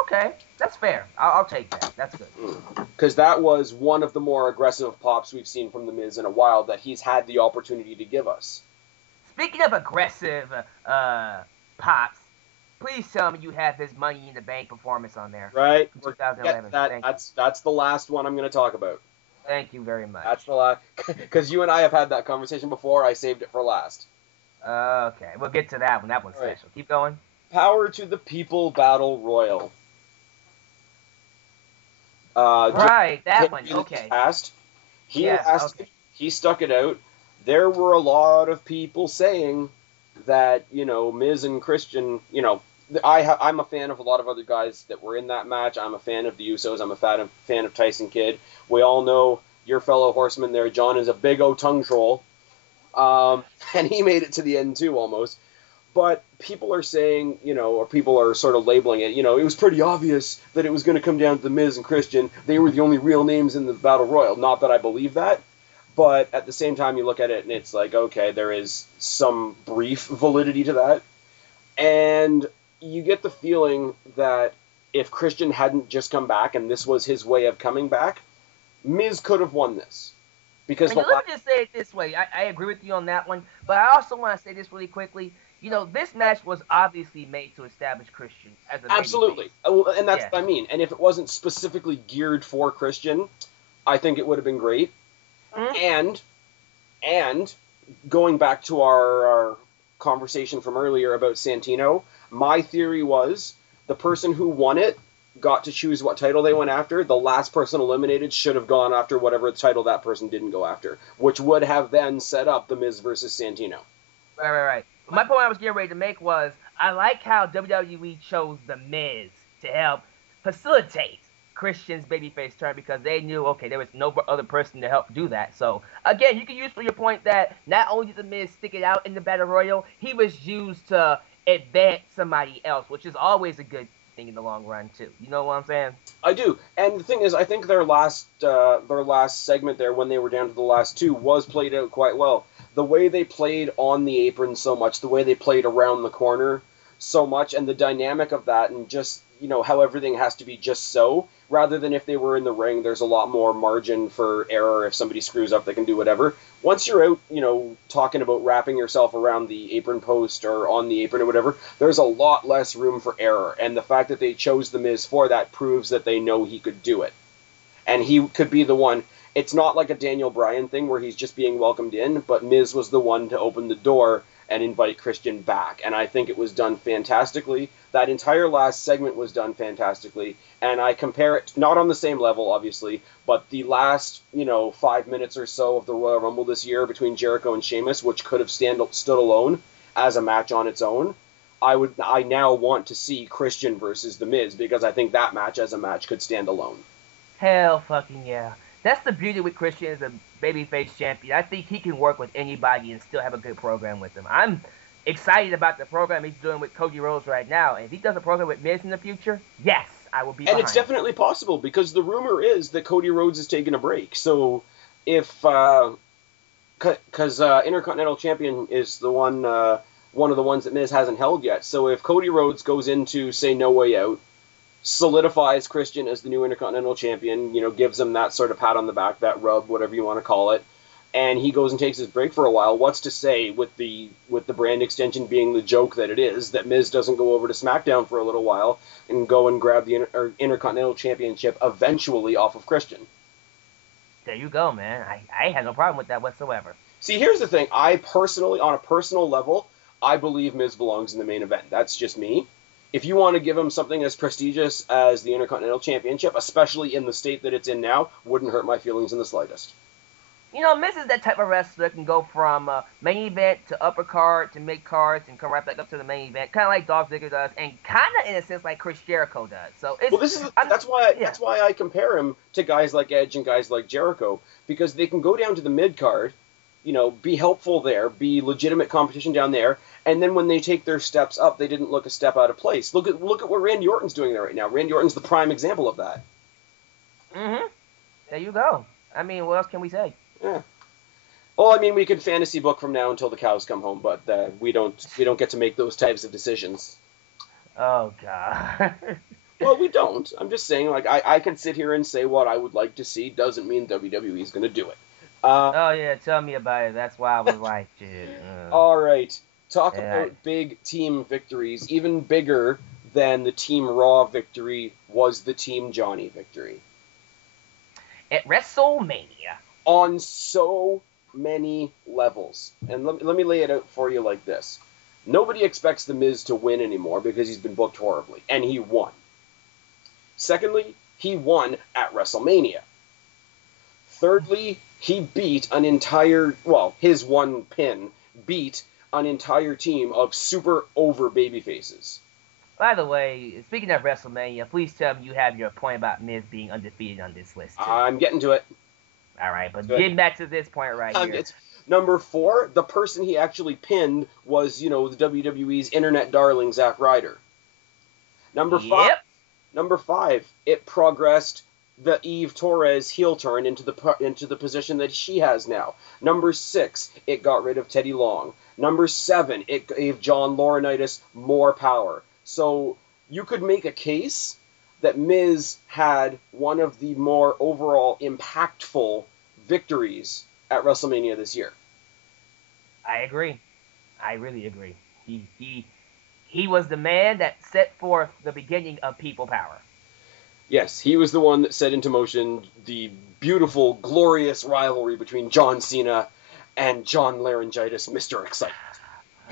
Okay, that's fair. I'll take that. That's good. Because that was one of the more aggressive pops we've seen from The Miz in a while that he's had the opportunity to give us. Speaking of aggressive pops, please tell me you have his Money in the Bank performance on there. Right. 2011. That's the last one I'm going to talk about. Thank you very much. That's the last. Because you and I have had that conversation before. I saved it for last. Okay, we'll get to that one. That one's special. Keep going. Power to the People Battle Royal. Right, that one. Okay. He stuck it out. There were a lot of people saying that, Miz and Christian, I'm a fan of a lot of other guys that were in that match. I'm a fan of the Usos. I'm a fan of Tyson Kidd. We all know your fellow horseman there, John, is a big O tongue troll. And he made it to the end too, almost. But people are saying, or people are sort of labeling it, it was pretty obvious that it was going to come down to The Miz and Christian. They were the only real names in the Battle Royal. Not that I believe that, But at the same time, you look at it and it's like, okay, there is some brief validity to that. And you get the feeling that if Christian hadn't just come back and this was his way of coming back, Miz could have won this. Because let me just say it this way. I agree with you on that one, but I also want to say this really quickly. You know, this match was obviously made to establish Christian as a absolutely, and that's what I mean. And if it wasn't specifically geared for Christian, I think it would have been great. Mm-hmm. And going back to our conversation from earlier about Santino, my theory was the person who won it got to choose what title they went after. The last person eliminated should have gone after whatever title that person didn't go after, which would have then set up The Miz versus Santino. Right. My point I was getting ready to make was, I like how WWE chose The Miz to help facilitate Christian's babyface turn, because they knew, okay, there was no other person to help do that. So, again, you can use for your point that not only did The Miz stick it out in the Battle Royal, he was used to advance somebody else, which is always a good thing in the long run, too. You know what I'm saying? I do. And the thing is, I think their last segment there, when they were down to the last two, was played out quite well. The way they played on the apron so much, the way they played around the corner so much, and the dynamic of that, and just, you know, how everything has to be just so, rather than if they were in the ring, there's a lot more margin for error. If somebody screws up, they can do whatever. Once you're out, you know, talking about wrapping yourself around the apron post or on the apron or whatever, there's a lot less room for error. And the fact that they chose The Miz for that proves that they know he could do it. And he could be the one. It's not like a Daniel Bryan thing where he's just being welcomed in, but Miz was the one to open the door and invite Christian back. And I think it was done fantastically. That entire last segment was done fantastically. And I compare it, not on the same level, obviously, but the last, 5 minutes or so of the Royal Rumble this year between Jericho and Sheamus, which could have stood alone as a match on its own, I now want to see Christian versus The Miz, because I think that match as a match could stand alone. Hell fucking yeah. That's the beauty with Christian as a babyface champion. I think he can work with anybody and still have a good program with them. I'm excited about the program he's doing with Cody Rhodes right now. And if he does a program with Miz in the future, yes, I will be behind. And it's definitely possible, because the rumor is that Cody Rhodes is taking a break. So if, because Intercontinental Champion is the one of the ones that Miz hasn't held yet. So if Cody Rhodes goes into, say, No Way Out, solidifies Christian as the new Intercontinental Champion, gives him that sort of pat on the back, that rub, whatever you want to call it, and he goes and takes his break for a while, what's to say, with the brand extension being the joke that it is, that Miz doesn't go over to SmackDown for a little while and go and grab the Intercontinental Championship eventually off of Christian? There you go, man. I had no problem with that whatsoever. See, here's the thing. I personally, on a personal level, I believe Miz belongs in the main event. That's just me. If you want to give him something as prestigious as the Intercontinental Championship, especially in the state that it's in now, wouldn't hurt my feelings in the slightest. Miz is that type of wrestler that can go from main event to upper card to mid cards and come right back up to the main event, kind of like Dolph Ziggler does, and kind of in a sense like Chris Jericho does. So that's why I compare him to guys like Edge and guys like Jericho, because they can go down to the mid card, be helpful there, be legitimate competition down there, and then when they take their steps up, they didn't look a step out of place. Look at what Randy Orton's doing there right now. Randy Orton's the prime example of that. Mm-hmm. There you go. I mean, what else can we say? Yeah. Well, I mean, we could fantasy book from now until the cows come home, but we don't get to make those types of decisions. Oh God. Well, we don't. I'm just saying, like, I can sit here and say what I would like to see. Doesn't mean WWE is going to do it. Oh yeah, tell me about it. That's why I was like, shit. All right. Talk about big team victories. Even bigger than the Team Raw victory was the Team Johnny victory. At WrestleMania. On so many levels. And let me lay it out for you like this. Nobody expects The Miz to win anymore because he's been booked horribly. And he won. Secondly, he won at WrestleMania. Thirdly, he beat his one pin beat an entire team of super over babyfaces. By the way, speaking of WrestleMania, please tell me you have your point about Miz being undefeated on this list, too. I'm getting to it. All right, but getting back to this point right here. It's number 4, the person he actually pinned was, the WWE's internet darling, Zack Ryder. Number 5, it progressed the Eve Torres heel turn into the position that she has now. Number 6, it got rid of Teddy Long. Number 7, it gave John Laurinaitis more power. So you could make a case that Miz had one of the more overall impactful victories at WrestleMania this year. I agree. I really agree. He was the man that set forth the beginning of people power. Yes, he was the one that set into motion the beautiful, glorious rivalry between John Cena and John Laryngitis, Mr. Excitement.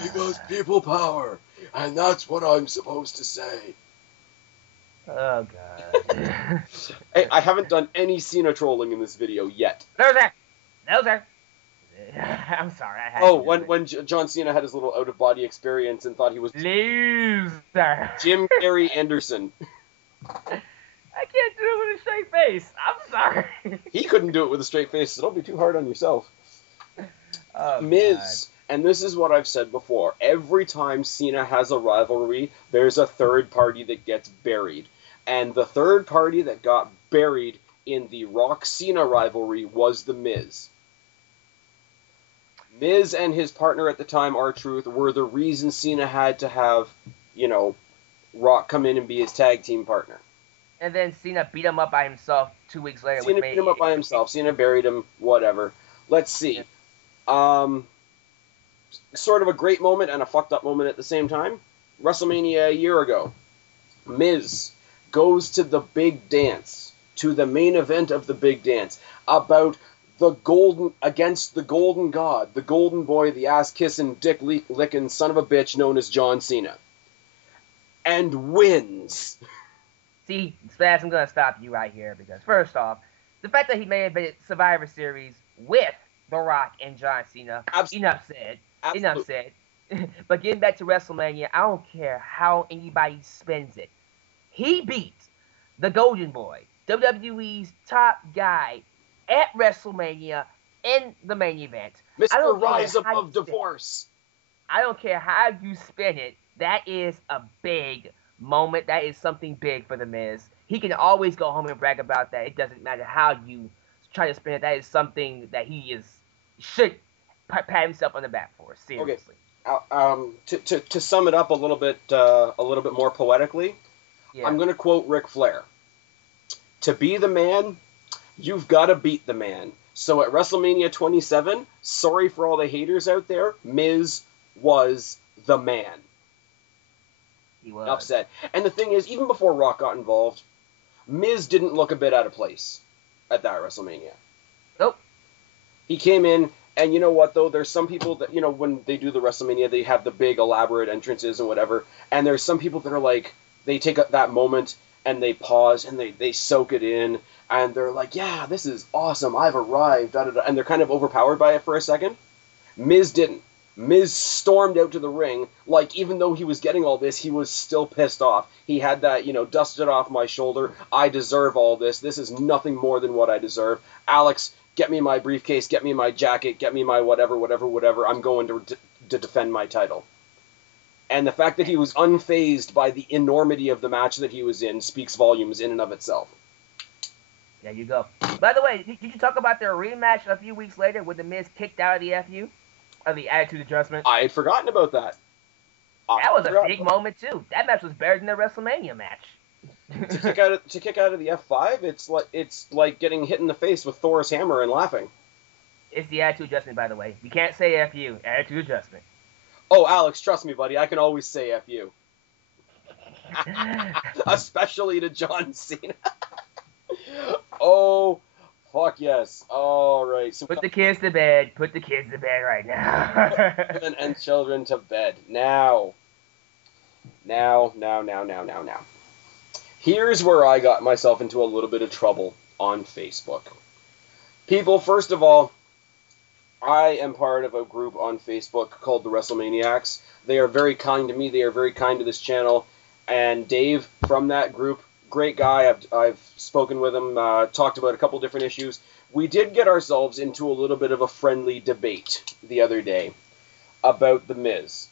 Because people power, and that's what I'm supposed to say. Oh, God. Hey, I haven't done any Cena trolling in this video yet. No, sir. I'm sorry. When John Cena had his little out-of-body experience and thought he was... Loser. Jim Carrey Anderson. I can't do it with a straight face. I'm sorry. He couldn't do it with a straight face, so don't be too hard on yourself. Oh, Miz, God. and this is what I've said before, every time Cena has a rivalry, there's a third party that gets buried. And the third party that got buried in the Rock-Cena rivalry was The Miz. Miz and his partner at the time, R-Truth, were the reason Cena had to have, Rock come in and be his tag team partner. And then Cena beat him up by himself 2 weeks later. Cena beat him up by himself. Cena buried him, whatever. Let's see. Sort of a great moment and a fucked up moment at the same time. WrestleMania a year ago. Miz goes to the big dance, to the main event of the big dance, against the Golden God, the Golden Boy, the ass-kissing, dick-licking son of a bitch known as John Cena. And wins. See, Spaz, I'm going to stop you right here because, first off, the fact that he may have been at Survivor Series with The Rock and John Cena, enough said. Enough said. But getting back to WrestleMania, I don't care how anybody spins it. He beat the Golden Boy, WWE's top guy, at WrestleMania in the main event. Mr. Rise Above Divorce. I don't care how you spin it. That is a big moment. That is something big for The Miz. He can always go home and brag about that. It doesn't matter how you try to spin it. That is something that he should pat himself on the back for. Seriously. Okay. To sum it up a little bit more poetically, yeah. I'm going to quote Ric Flair. To be the man, you've got to beat the man. So at WrestleMania 27, sorry for all the haters out there, Miz was the man. He was. Upset. And the thing is, even before Rock got involved, Miz didn't look a bit out of place at that WrestleMania. Nope. He came in, and you know what, though? There's some people that, when they do the WrestleMania, they have the big elaborate entrances and whatever, and there's some people that are like, they take up that moment, and they pause, and they soak it in, and they're like, yeah, this is awesome, I've arrived, da-da-da, and they're kind of overpowered by it for a second. Miz didn't. Miz stormed out to the ring, like, even though he was getting all this, he was still pissed off. He had that, dust it off my shoulder, I deserve all this, this is nothing more than what I deserve. Alex, get me my briefcase, get me my jacket, get me my whatever, I'm going to defend my title. And the fact that he was unfazed by the enormity of the match that he was in speaks volumes in and of itself. There you go. By the way, did you talk about their rematch a few weeks later with The Miz kicked out of the FU? Of the Attitude Adjustment? I had forgotten about that. That was a big moment, too. That match was better than the WrestleMania match. to kick out of the F5, it's like getting hit in the face with Thor's hammer and laughing. It's the Attitude Adjustment, by the way. You can't say FU. Attitude Adjustment. Oh, Alex, trust me, buddy. I can always say FU. Especially to John Cena. Oh, fuck yes. All right. So put the kids to bed. Put the kids to bed right now. Women and children to bed. Now. Here's where I got myself into a little bit of trouble on Facebook. People, first of all, I am part of a group on Facebook called the WrestleManiacs. They are very kind to me. They are very kind to this channel. And Dave from that group, great guy. I've spoken with him, talked about a couple different issues. We did get ourselves into a little bit of a friendly debate the other day about The Miz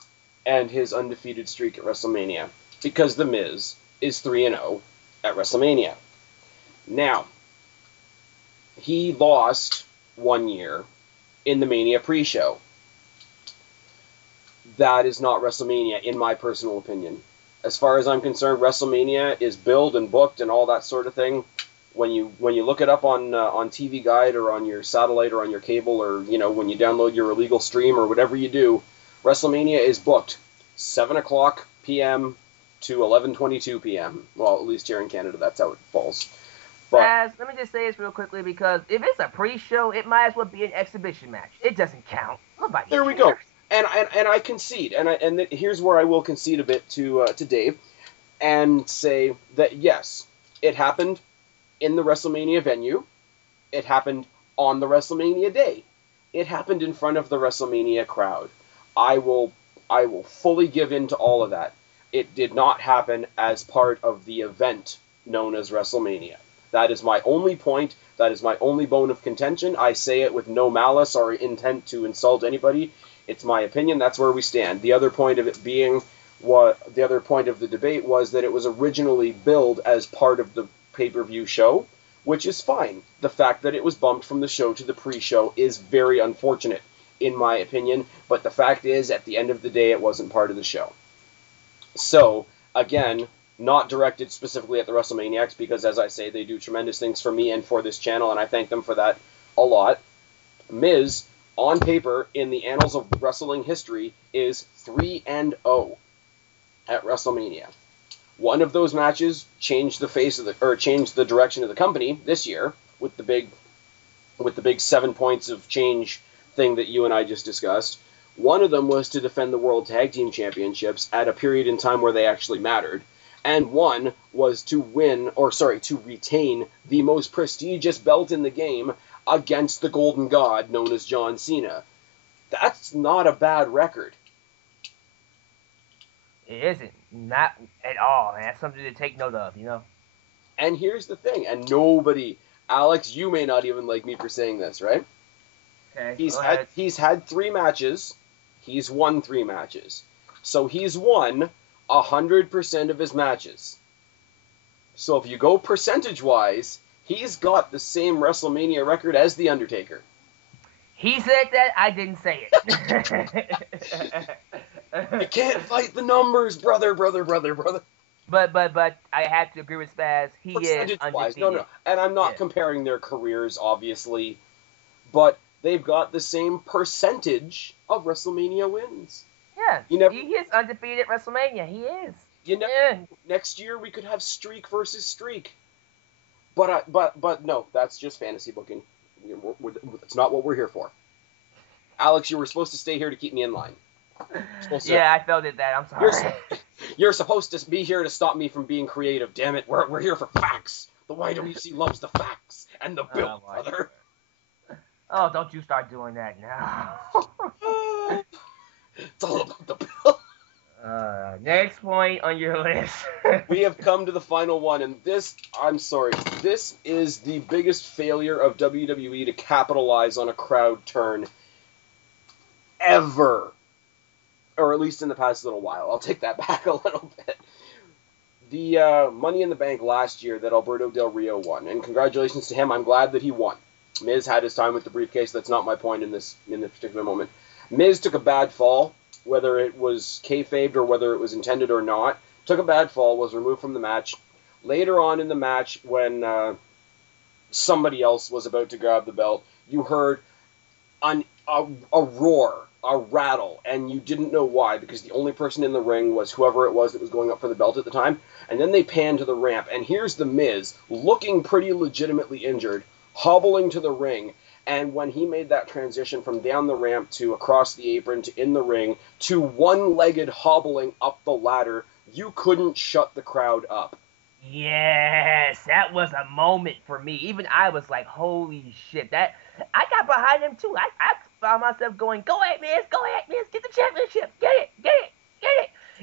and his undefeated streak at WrestleMania. Because The Miz is 3-0 at WrestleMania. Now, he lost 1 year in the Mania pre-show. That is not WrestleMania, in my personal opinion. As far as I'm concerned, WrestleMania is billed and booked and all that sort of thing. When you look it up on TV Guide or on your satellite or on your cable, or when you download your illegal stream or whatever you do, WrestleMania is booked 7:00 p.m. to 11:22 p.m. Well, at least here in Canada, that's how it falls. But let me just say this real quickly, because if it's a pre-show, it might as well be an exhibition match. It doesn't count. Nobody there we cares. go. And I concede, and here's where I will concede a bit to Dave, and say that yes, it happened in the WrestleMania venue, it happened on the WrestleMania day, it happened in front of the WrestleMania crowd. I will fully give in to all of that. It did not happen as part of the event known as WrestleMania. That is my only point. That is my only bone of contention. I say it with no malice or intent to insult anybody. It's my opinion. That's where we stand. The other point of it being, the other point of the debate was that it was originally billed as part of the pay-per-view show, which is fine. The fact that it was bumped from the show to the pre-show is very unfortunate, in my opinion. But the fact is, at the end of the day, it wasn't part of the show. So, again, not directed specifically at the WrestleManiacs, because, as I say, they do tremendous things for me and for this channel, and I thank them for that a lot. Miz, on paper, in the annals of wrestling history, is 3-0 at WrestleMania. One of those matches changed changed the direction of the company this year with the big 7 points of change thing that you and I just discussed. One of them was to defend the World Tag Team Championships at a period in time where they actually mattered. And one was to retain the most prestigious belt in the game against the Golden God known as John Cena. That's not a bad record. It isn't. Not at all. And that's something to take note of, And here's the thing, and nobody, Alex, you may not even like me for saying this, right? Okay. He's had 3 matches. He's won 3 matches. So he's won 100% of his matches. So if you go percentage-wise, he's got the same WrestleMania record as The Undertaker. He said that, I didn't say it. You can't fight the numbers, brother. But I have to agree with Spaz. He is undefeated. No. And I'm not comparing their careers, obviously, but they've got the same percentage of WrestleMania wins. Yeah, he is undefeated at WrestleMania. He is. Next year we could have streak versus streak. But no, that's just fantasy booking. It's not what we're here for. Alex, you were supposed to stay here to keep me in line. I felt that. I'm sorry. You're supposed to be here to stop me from being creative. Damn it, we're here for facts. The YWC loves the facts and the bill, brother. Oh, don't you start doing that now. It's all about the bill. Next point on your list. We have come to the final one, and this is the biggest failure of WWE to capitalize on a crowd turn ever. Or at least in the past little while. I'll take that back a little bit. The Money in the Bank last year that Alberto Del Rio won, and congratulations to him. I'm glad that he won. Miz had his time with the briefcase. That's not my point in this particular moment. Miz took a bad fall, whether it was kayfabed or whether it was intended or not. Took a bad fall, was removed from the match. Later on in the match, when somebody else was about to grab the belt, you heard a roar, a rattle, and you didn't know why, because the only person in the ring was whoever it was that was going up for the belt at the time. And then they panned to the ramp, and here's the Miz, looking pretty legitimately injured, hobbling to the ring. And when he made that transition from down the ramp to across the apron to in the ring to one-legged hobbling up the ladder, you couldn't shut the crowd up. Yes, that was a moment for me. Even I was like, holy shit. I got behind him too. I found myself going, go ahead, Miz, get the championship, get it.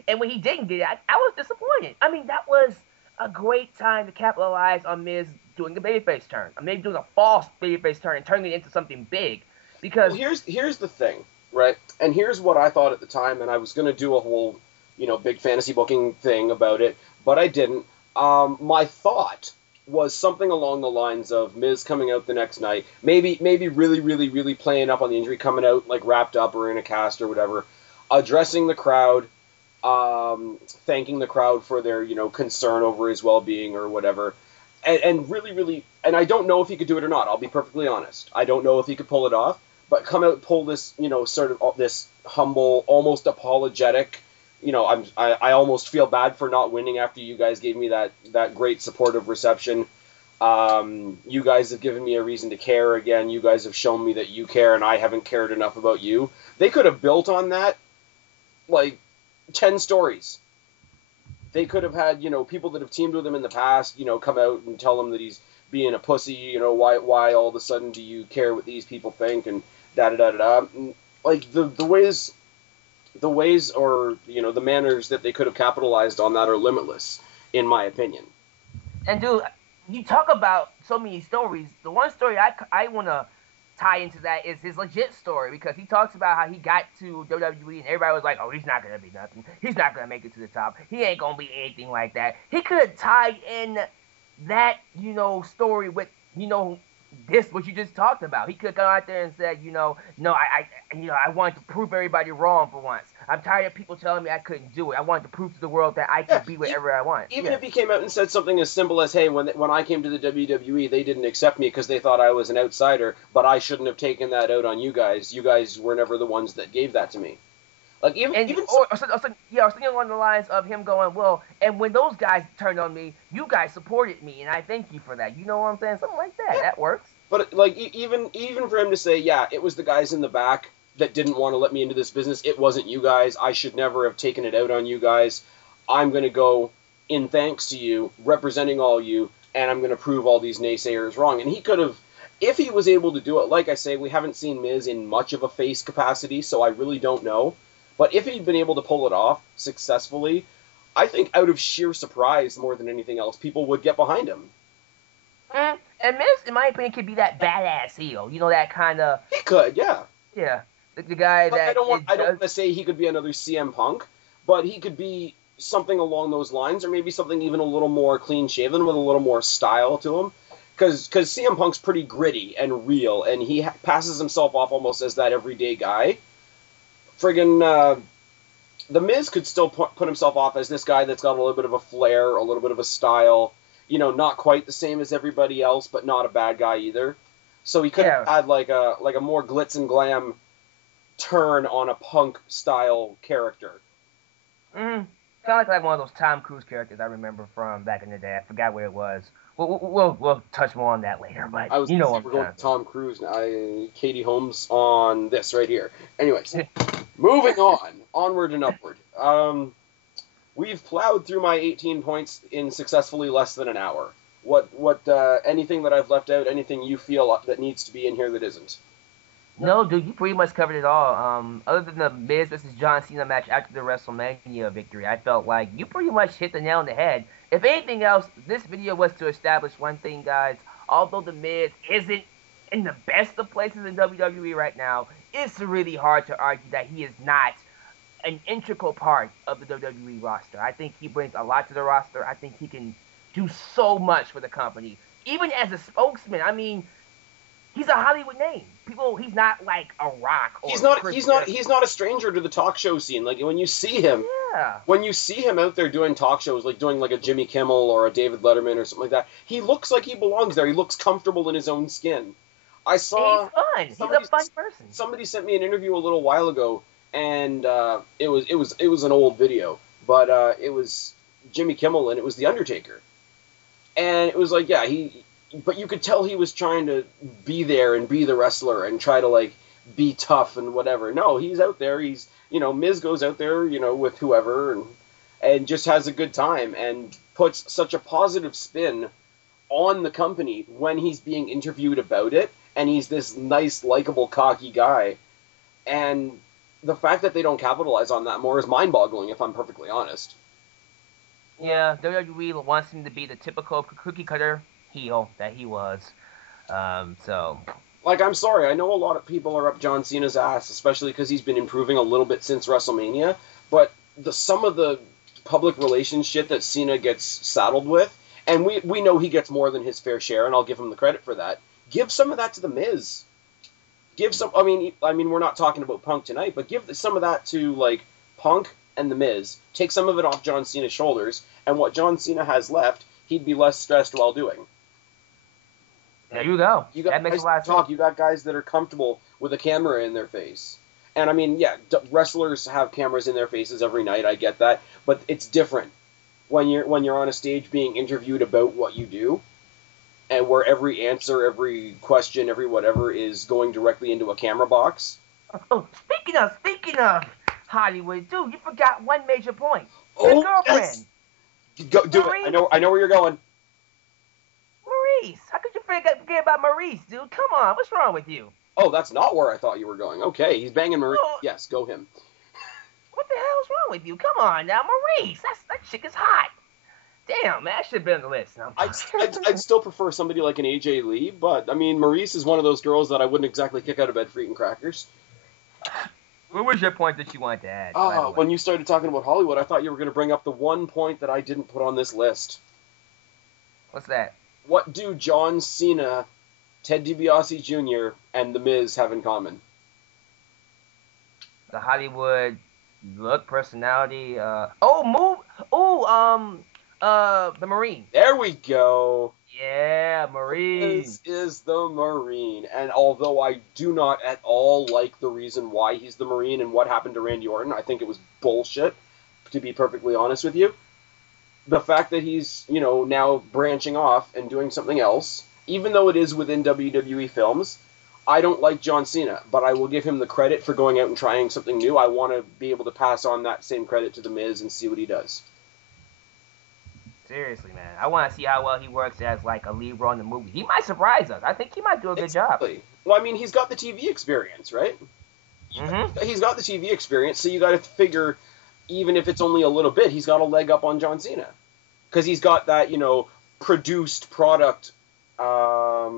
And when he didn't get it, I was disappointed. I mean, that was a great time to capitalize on Miz doing a babyface turn. Or maybe doing a false babyface turn and turning it into something big. Because here's the thing, right? And here's what I thought at the time, and I was going to do a whole, big fantasy booking thing about it, but I didn't. My thought was something along the lines of Miz coming out the next night, maybe really, really, really playing up on the injury, coming out like wrapped up or in a cast or whatever, addressing the crowd, thanking the crowd for their, concern over his well-being or whatever, and really, really, and I don't know if he could do it or not. I'll be perfectly honest. I don't know if he could pull it off, but come out, pull this, sort of this humble, almost apologetic. I almost feel bad for not winning after you guys gave me that great supportive reception. You guys have given me a reason to care again. You guys have shown me that you care, and I haven't cared enough about you. They could have built on that, like, 10 stories. They could have had, people that have teamed with him in the past, come out and tell him that he's being a pussy, why all of a sudden do you care what these people think, and da-da-da-da-da. Like, the ways or, the manners that they could have capitalized on that are limitless, in my opinion. And, dude, you talk about so many stories. The one story I want to tie into that is his legit story, because he talks about how he got to WWE and everybody was like, oh, he's not going to be nothing. He's not going to make it to the top. He ain't going to be anything like that. He could have tied in that, story with, this, what you just talked about. He could have gone out there and said, no, I wanted to prove everybody wrong for once. I'm tired of people telling me I couldn't do it. I wanted to prove to the world that I could be whatever I want. Even if he came out and said something as simple as, hey, when I came to the WWE, they didn't accept me because they thought I was an outsider, but I shouldn't have taken that out on you guys. You guys were never the ones that gave that to me. Like, something along the lines of him going, well, and when those guys turned on me, you guys supported me, and I thank you for that. You know what I'm saying? Something like that. Yeah. That works. But, like, even for him to say, yeah, it was the guys in the back that didn't want to let me into this business. It wasn't you guys. I should never have taken it out on you guys. I'm going to go in thanks to you, representing all you, and I'm going to prove all these naysayers wrong. And he could have, if he was able to do it, like I say, we haven't seen Miz in much of a face capacity, so I really don't know. But if he'd been able to pull it off successfully, I think out of sheer surprise more than anything else, people would get behind him. And Miz, in my opinion, could be that badass heel. That kind of... He could, yeah. Yeah. The guy that... I don't want to say he could be another CM Punk, but he could be something along those lines, or maybe something even a little more clean-shaven with a little more style to him. Because CM Punk's pretty gritty and real, and he passes himself off almost as that everyday guy. Friggin', The Miz could still put himself off as this guy that's got a little bit of a flair, a little bit of a style, not quite the same as everybody else, but not a bad guy either. So he could have had like a more glitz and glam turn on a Punk-style character. Kind of like one of those Tom Cruise characters I remember from back in the day. I forgot where it was. We'll touch more on that later, but we're going to Tom Cruise now. Katie Holmes on this right here. Anyways, moving on, onward and upward. We've plowed through my 18 points in successfully less than an hour. What anything that I've left out, anything you feel that needs to be in here that isn't? No, dude, you pretty much covered it all. Other than the Miz versus John Cena match after the WrestleMania victory, I felt like you pretty much hit the nail on the head. If anything else, this video was to establish one thing, guys. Although the Miz isn't in the best of places in WWE right now, it's really hard to argue that he is not an integral part of the WWE roster. I think he brings a lot to the roster. I think he can do so much for the company. Even as a spokesman, I mean, he's a Hollywood name. He's not like a Rock or he's not a stranger to the talk show scene. Like when you see him, when you see him out there doing talk shows, like doing like a Jimmy Kimmel or a David Letterman or something like that, he looks like he belongs there. He looks comfortable in his own skin. He's fun. He's a fun person. Somebody sent me an interview a little while ago, and it was an old video, but it was Jimmy Kimmel and it was The Undertaker, and it was like, yeah, but you could tell he was trying to be there and be the wrestler and try to, like, be tough and whatever. No, he's out there. He's, Miz goes out there, with whoever and just has a good time and puts such a positive spin on the company when he's being interviewed about it. And he's this nice, likable, cocky guy. And the fact that they don't capitalize on that more is mind-boggling, if I'm perfectly honest. Yeah, WWE wants him to be the typical cookie-cutter heel that he was. Like, I'm sorry, I know a lot of people are up John Cena's ass, especially because he's been improving a little bit since WrestleMania, but some of the public relations shit that Cena gets saddled with, And we know he gets more than his fair share, and I'll give him the credit for that. Give some of that to The Miz. Give some. I mean, we're not talking about Punk tonight, but give some of that to like Punk and The Miz. Take some of it off John Cena's shoulders, and what John Cena has left, he'd be less stressed while doing. There you go. You got that makes guys a lot of talk. sense. You got guys that are comfortable with a camera in their face. And I mean, yeah, wrestlers have cameras in their faces every night. I get that, but it's different when you're on a stage being interviewed about what you do, and where every answer, every question, every whatever is going directly into a camera box. Oh, speaking of Hollywood, dude, you forgot one major point. Your girlfriend. Yes. Go do Maurice. it. I know where you're going. Maurice. How could you forget about Maurice, dude? Come on, what's wrong with you? Oh, that's not where I thought you were going. Okay, he's banging Maurice. Oh. Yes, go him. What the hell's wrong with you? Come on now, Maurice. That chick is hot. Damn, man, that should have been on the list. No. I'd still prefer somebody like an AJ Lee, but I mean, Maurice is one of those girls that I wouldn't exactly kick out of bed for eating crackers. What was your point that you wanted to add? When you started talking about Hollywood, I thought you were going to bring up the one point that I didn't put on this list. What's that? What do John Cena, Ted DiBiase Jr., and The Miz have in common? The Hollywood look, personality. The Marine. There we go. Yeah, Marine. This is the Marine. And although I do not at all like the reason why he's the Marine and what happened to Randy Orton, I think it was bullshit, to be perfectly honest with you. The fact that he's, now branching off and doing something else, even though it is within WWE films, I don't like John Cena, but I will give him the credit for going out and trying something new. I want to be able to pass on that same credit to The Miz and see what he does. Seriously, man. I want to see how well he works as, like, a lead role in the movie. He might surprise us. I think he might do a good job. Well, I mean, he's got the TV experience, right? Mm-hmm. He's got the TV experience, so you got to figure, even if it's only a little bit, he's got a leg up on John Cena. Because he's got that, produced product, I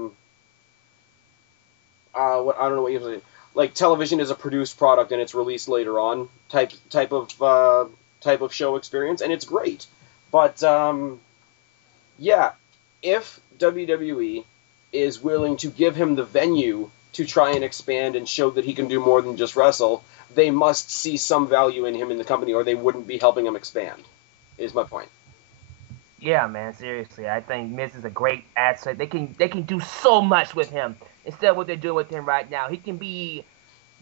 don't know what you say. Like, television is a produced product and it's released later on type of show experience, and it's great. But, if WWE is willing to give him the venue to try and expand and show that he can do more than just wrestle, they must see some value in him in the company, or they wouldn't be helping him expand, is my point. Yeah, man, seriously. I think Miz is a great asset. They can do so much with him instead of what they're doing with him right now. He can be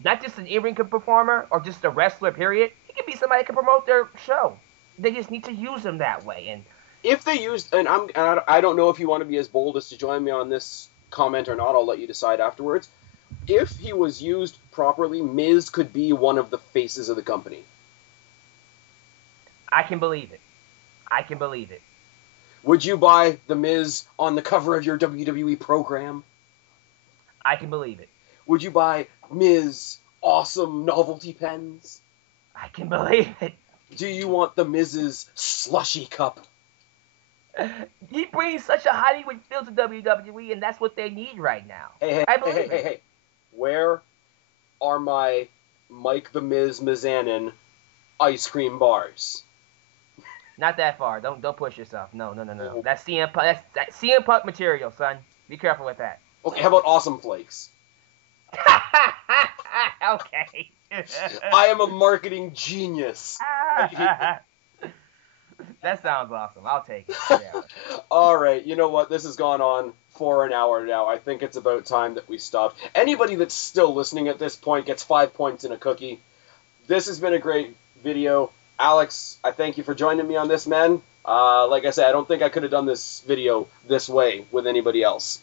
not just an in-ring performer or just a wrestler, period. He can be somebody that can promote their show. They just need to use him that way. And if they used, and I don't know if you want to be as bold as to join me on this comment or not, I'll let you decide afterwards. If he was used properly, Miz could be one of the faces of the company. I can believe it. Would you buy The Miz on the cover of your WWE program? I can believe it. Would you buy Miz awesome novelty pens? I can believe it. Do you want The Miz's slushy cup? He brings such a Hollywood feel to WWE, and that's what they need right now. Hey. Where are my Mike the Miz Mizanin ice cream bars? Not that far. Don't push yourself. No. That's CM Punk. That's CM Punk material, son. Be careful with that. Okay, how about Awesome Flakes? Okay. I am a marketing genius. That sounds awesome. I'll take it. Yeah. All right, you know what? This has gone on for an hour now. I think it's about time that we stopped. Anybody that's still listening at this point gets 5 points in a cookie. This has been a great video. Alex, I thank you for joining me on this, man. Like I said, I don't think I could have done this video this way with anybody else.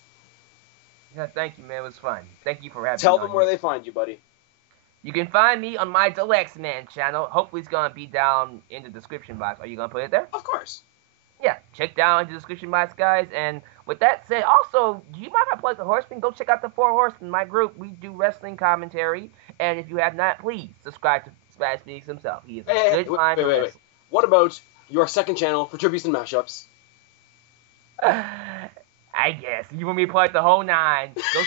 Yeah, thank you, man. It was fun. Thank you for having me. Tell them where they find you, buddy. You can find me on my Dalyxman channel. Hopefully it's going to be down in the description box. Are you going to put it there? Of course. Yeah, check down the description box, guys. And with that said, also, do you mind if I plug the Horsemen? Go check out the Four Horsemen, my group. We do wrestling commentary. And if you have not, please subscribe to SpazPhoenix himself. He is a good line. Wait. What about your second channel for tributes and mashups? I guess. You want me to plug the whole nine? Go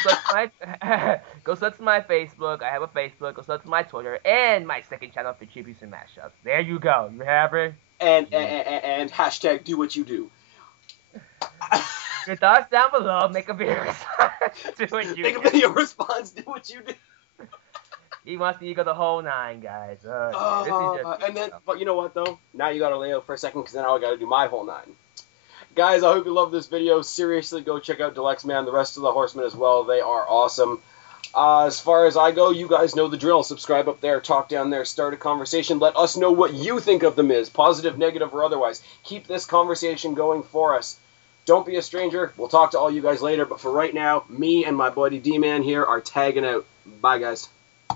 search my Facebook. I have a Facebook. Go search my Twitter and my second channel for tributes and mashups. There you go. You have it. And hashtag do what you do. Your thoughts down below. Make a video response. Do what you Make a do. video response. Do what you do. He wants to go the whole 9, guys. This is just, And then, but you know what though? Now you gotta lay out for a second, because then I gotta do my whole 9. Guys, I hope you love this video. Seriously, go check out Dalyxman, the rest of the Horsemen as well. They are awesome. As far as I go, you guys know the drill. Subscribe up there, talk down there, start a conversation. Let us know what you think of the Miz, positive, negative, or otherwise. Keep this conversation going for us. Don't be a stranger. We'll talk to all you guys later. But for right now, me and my buddy D-Man here are tagging out. Bye, guys.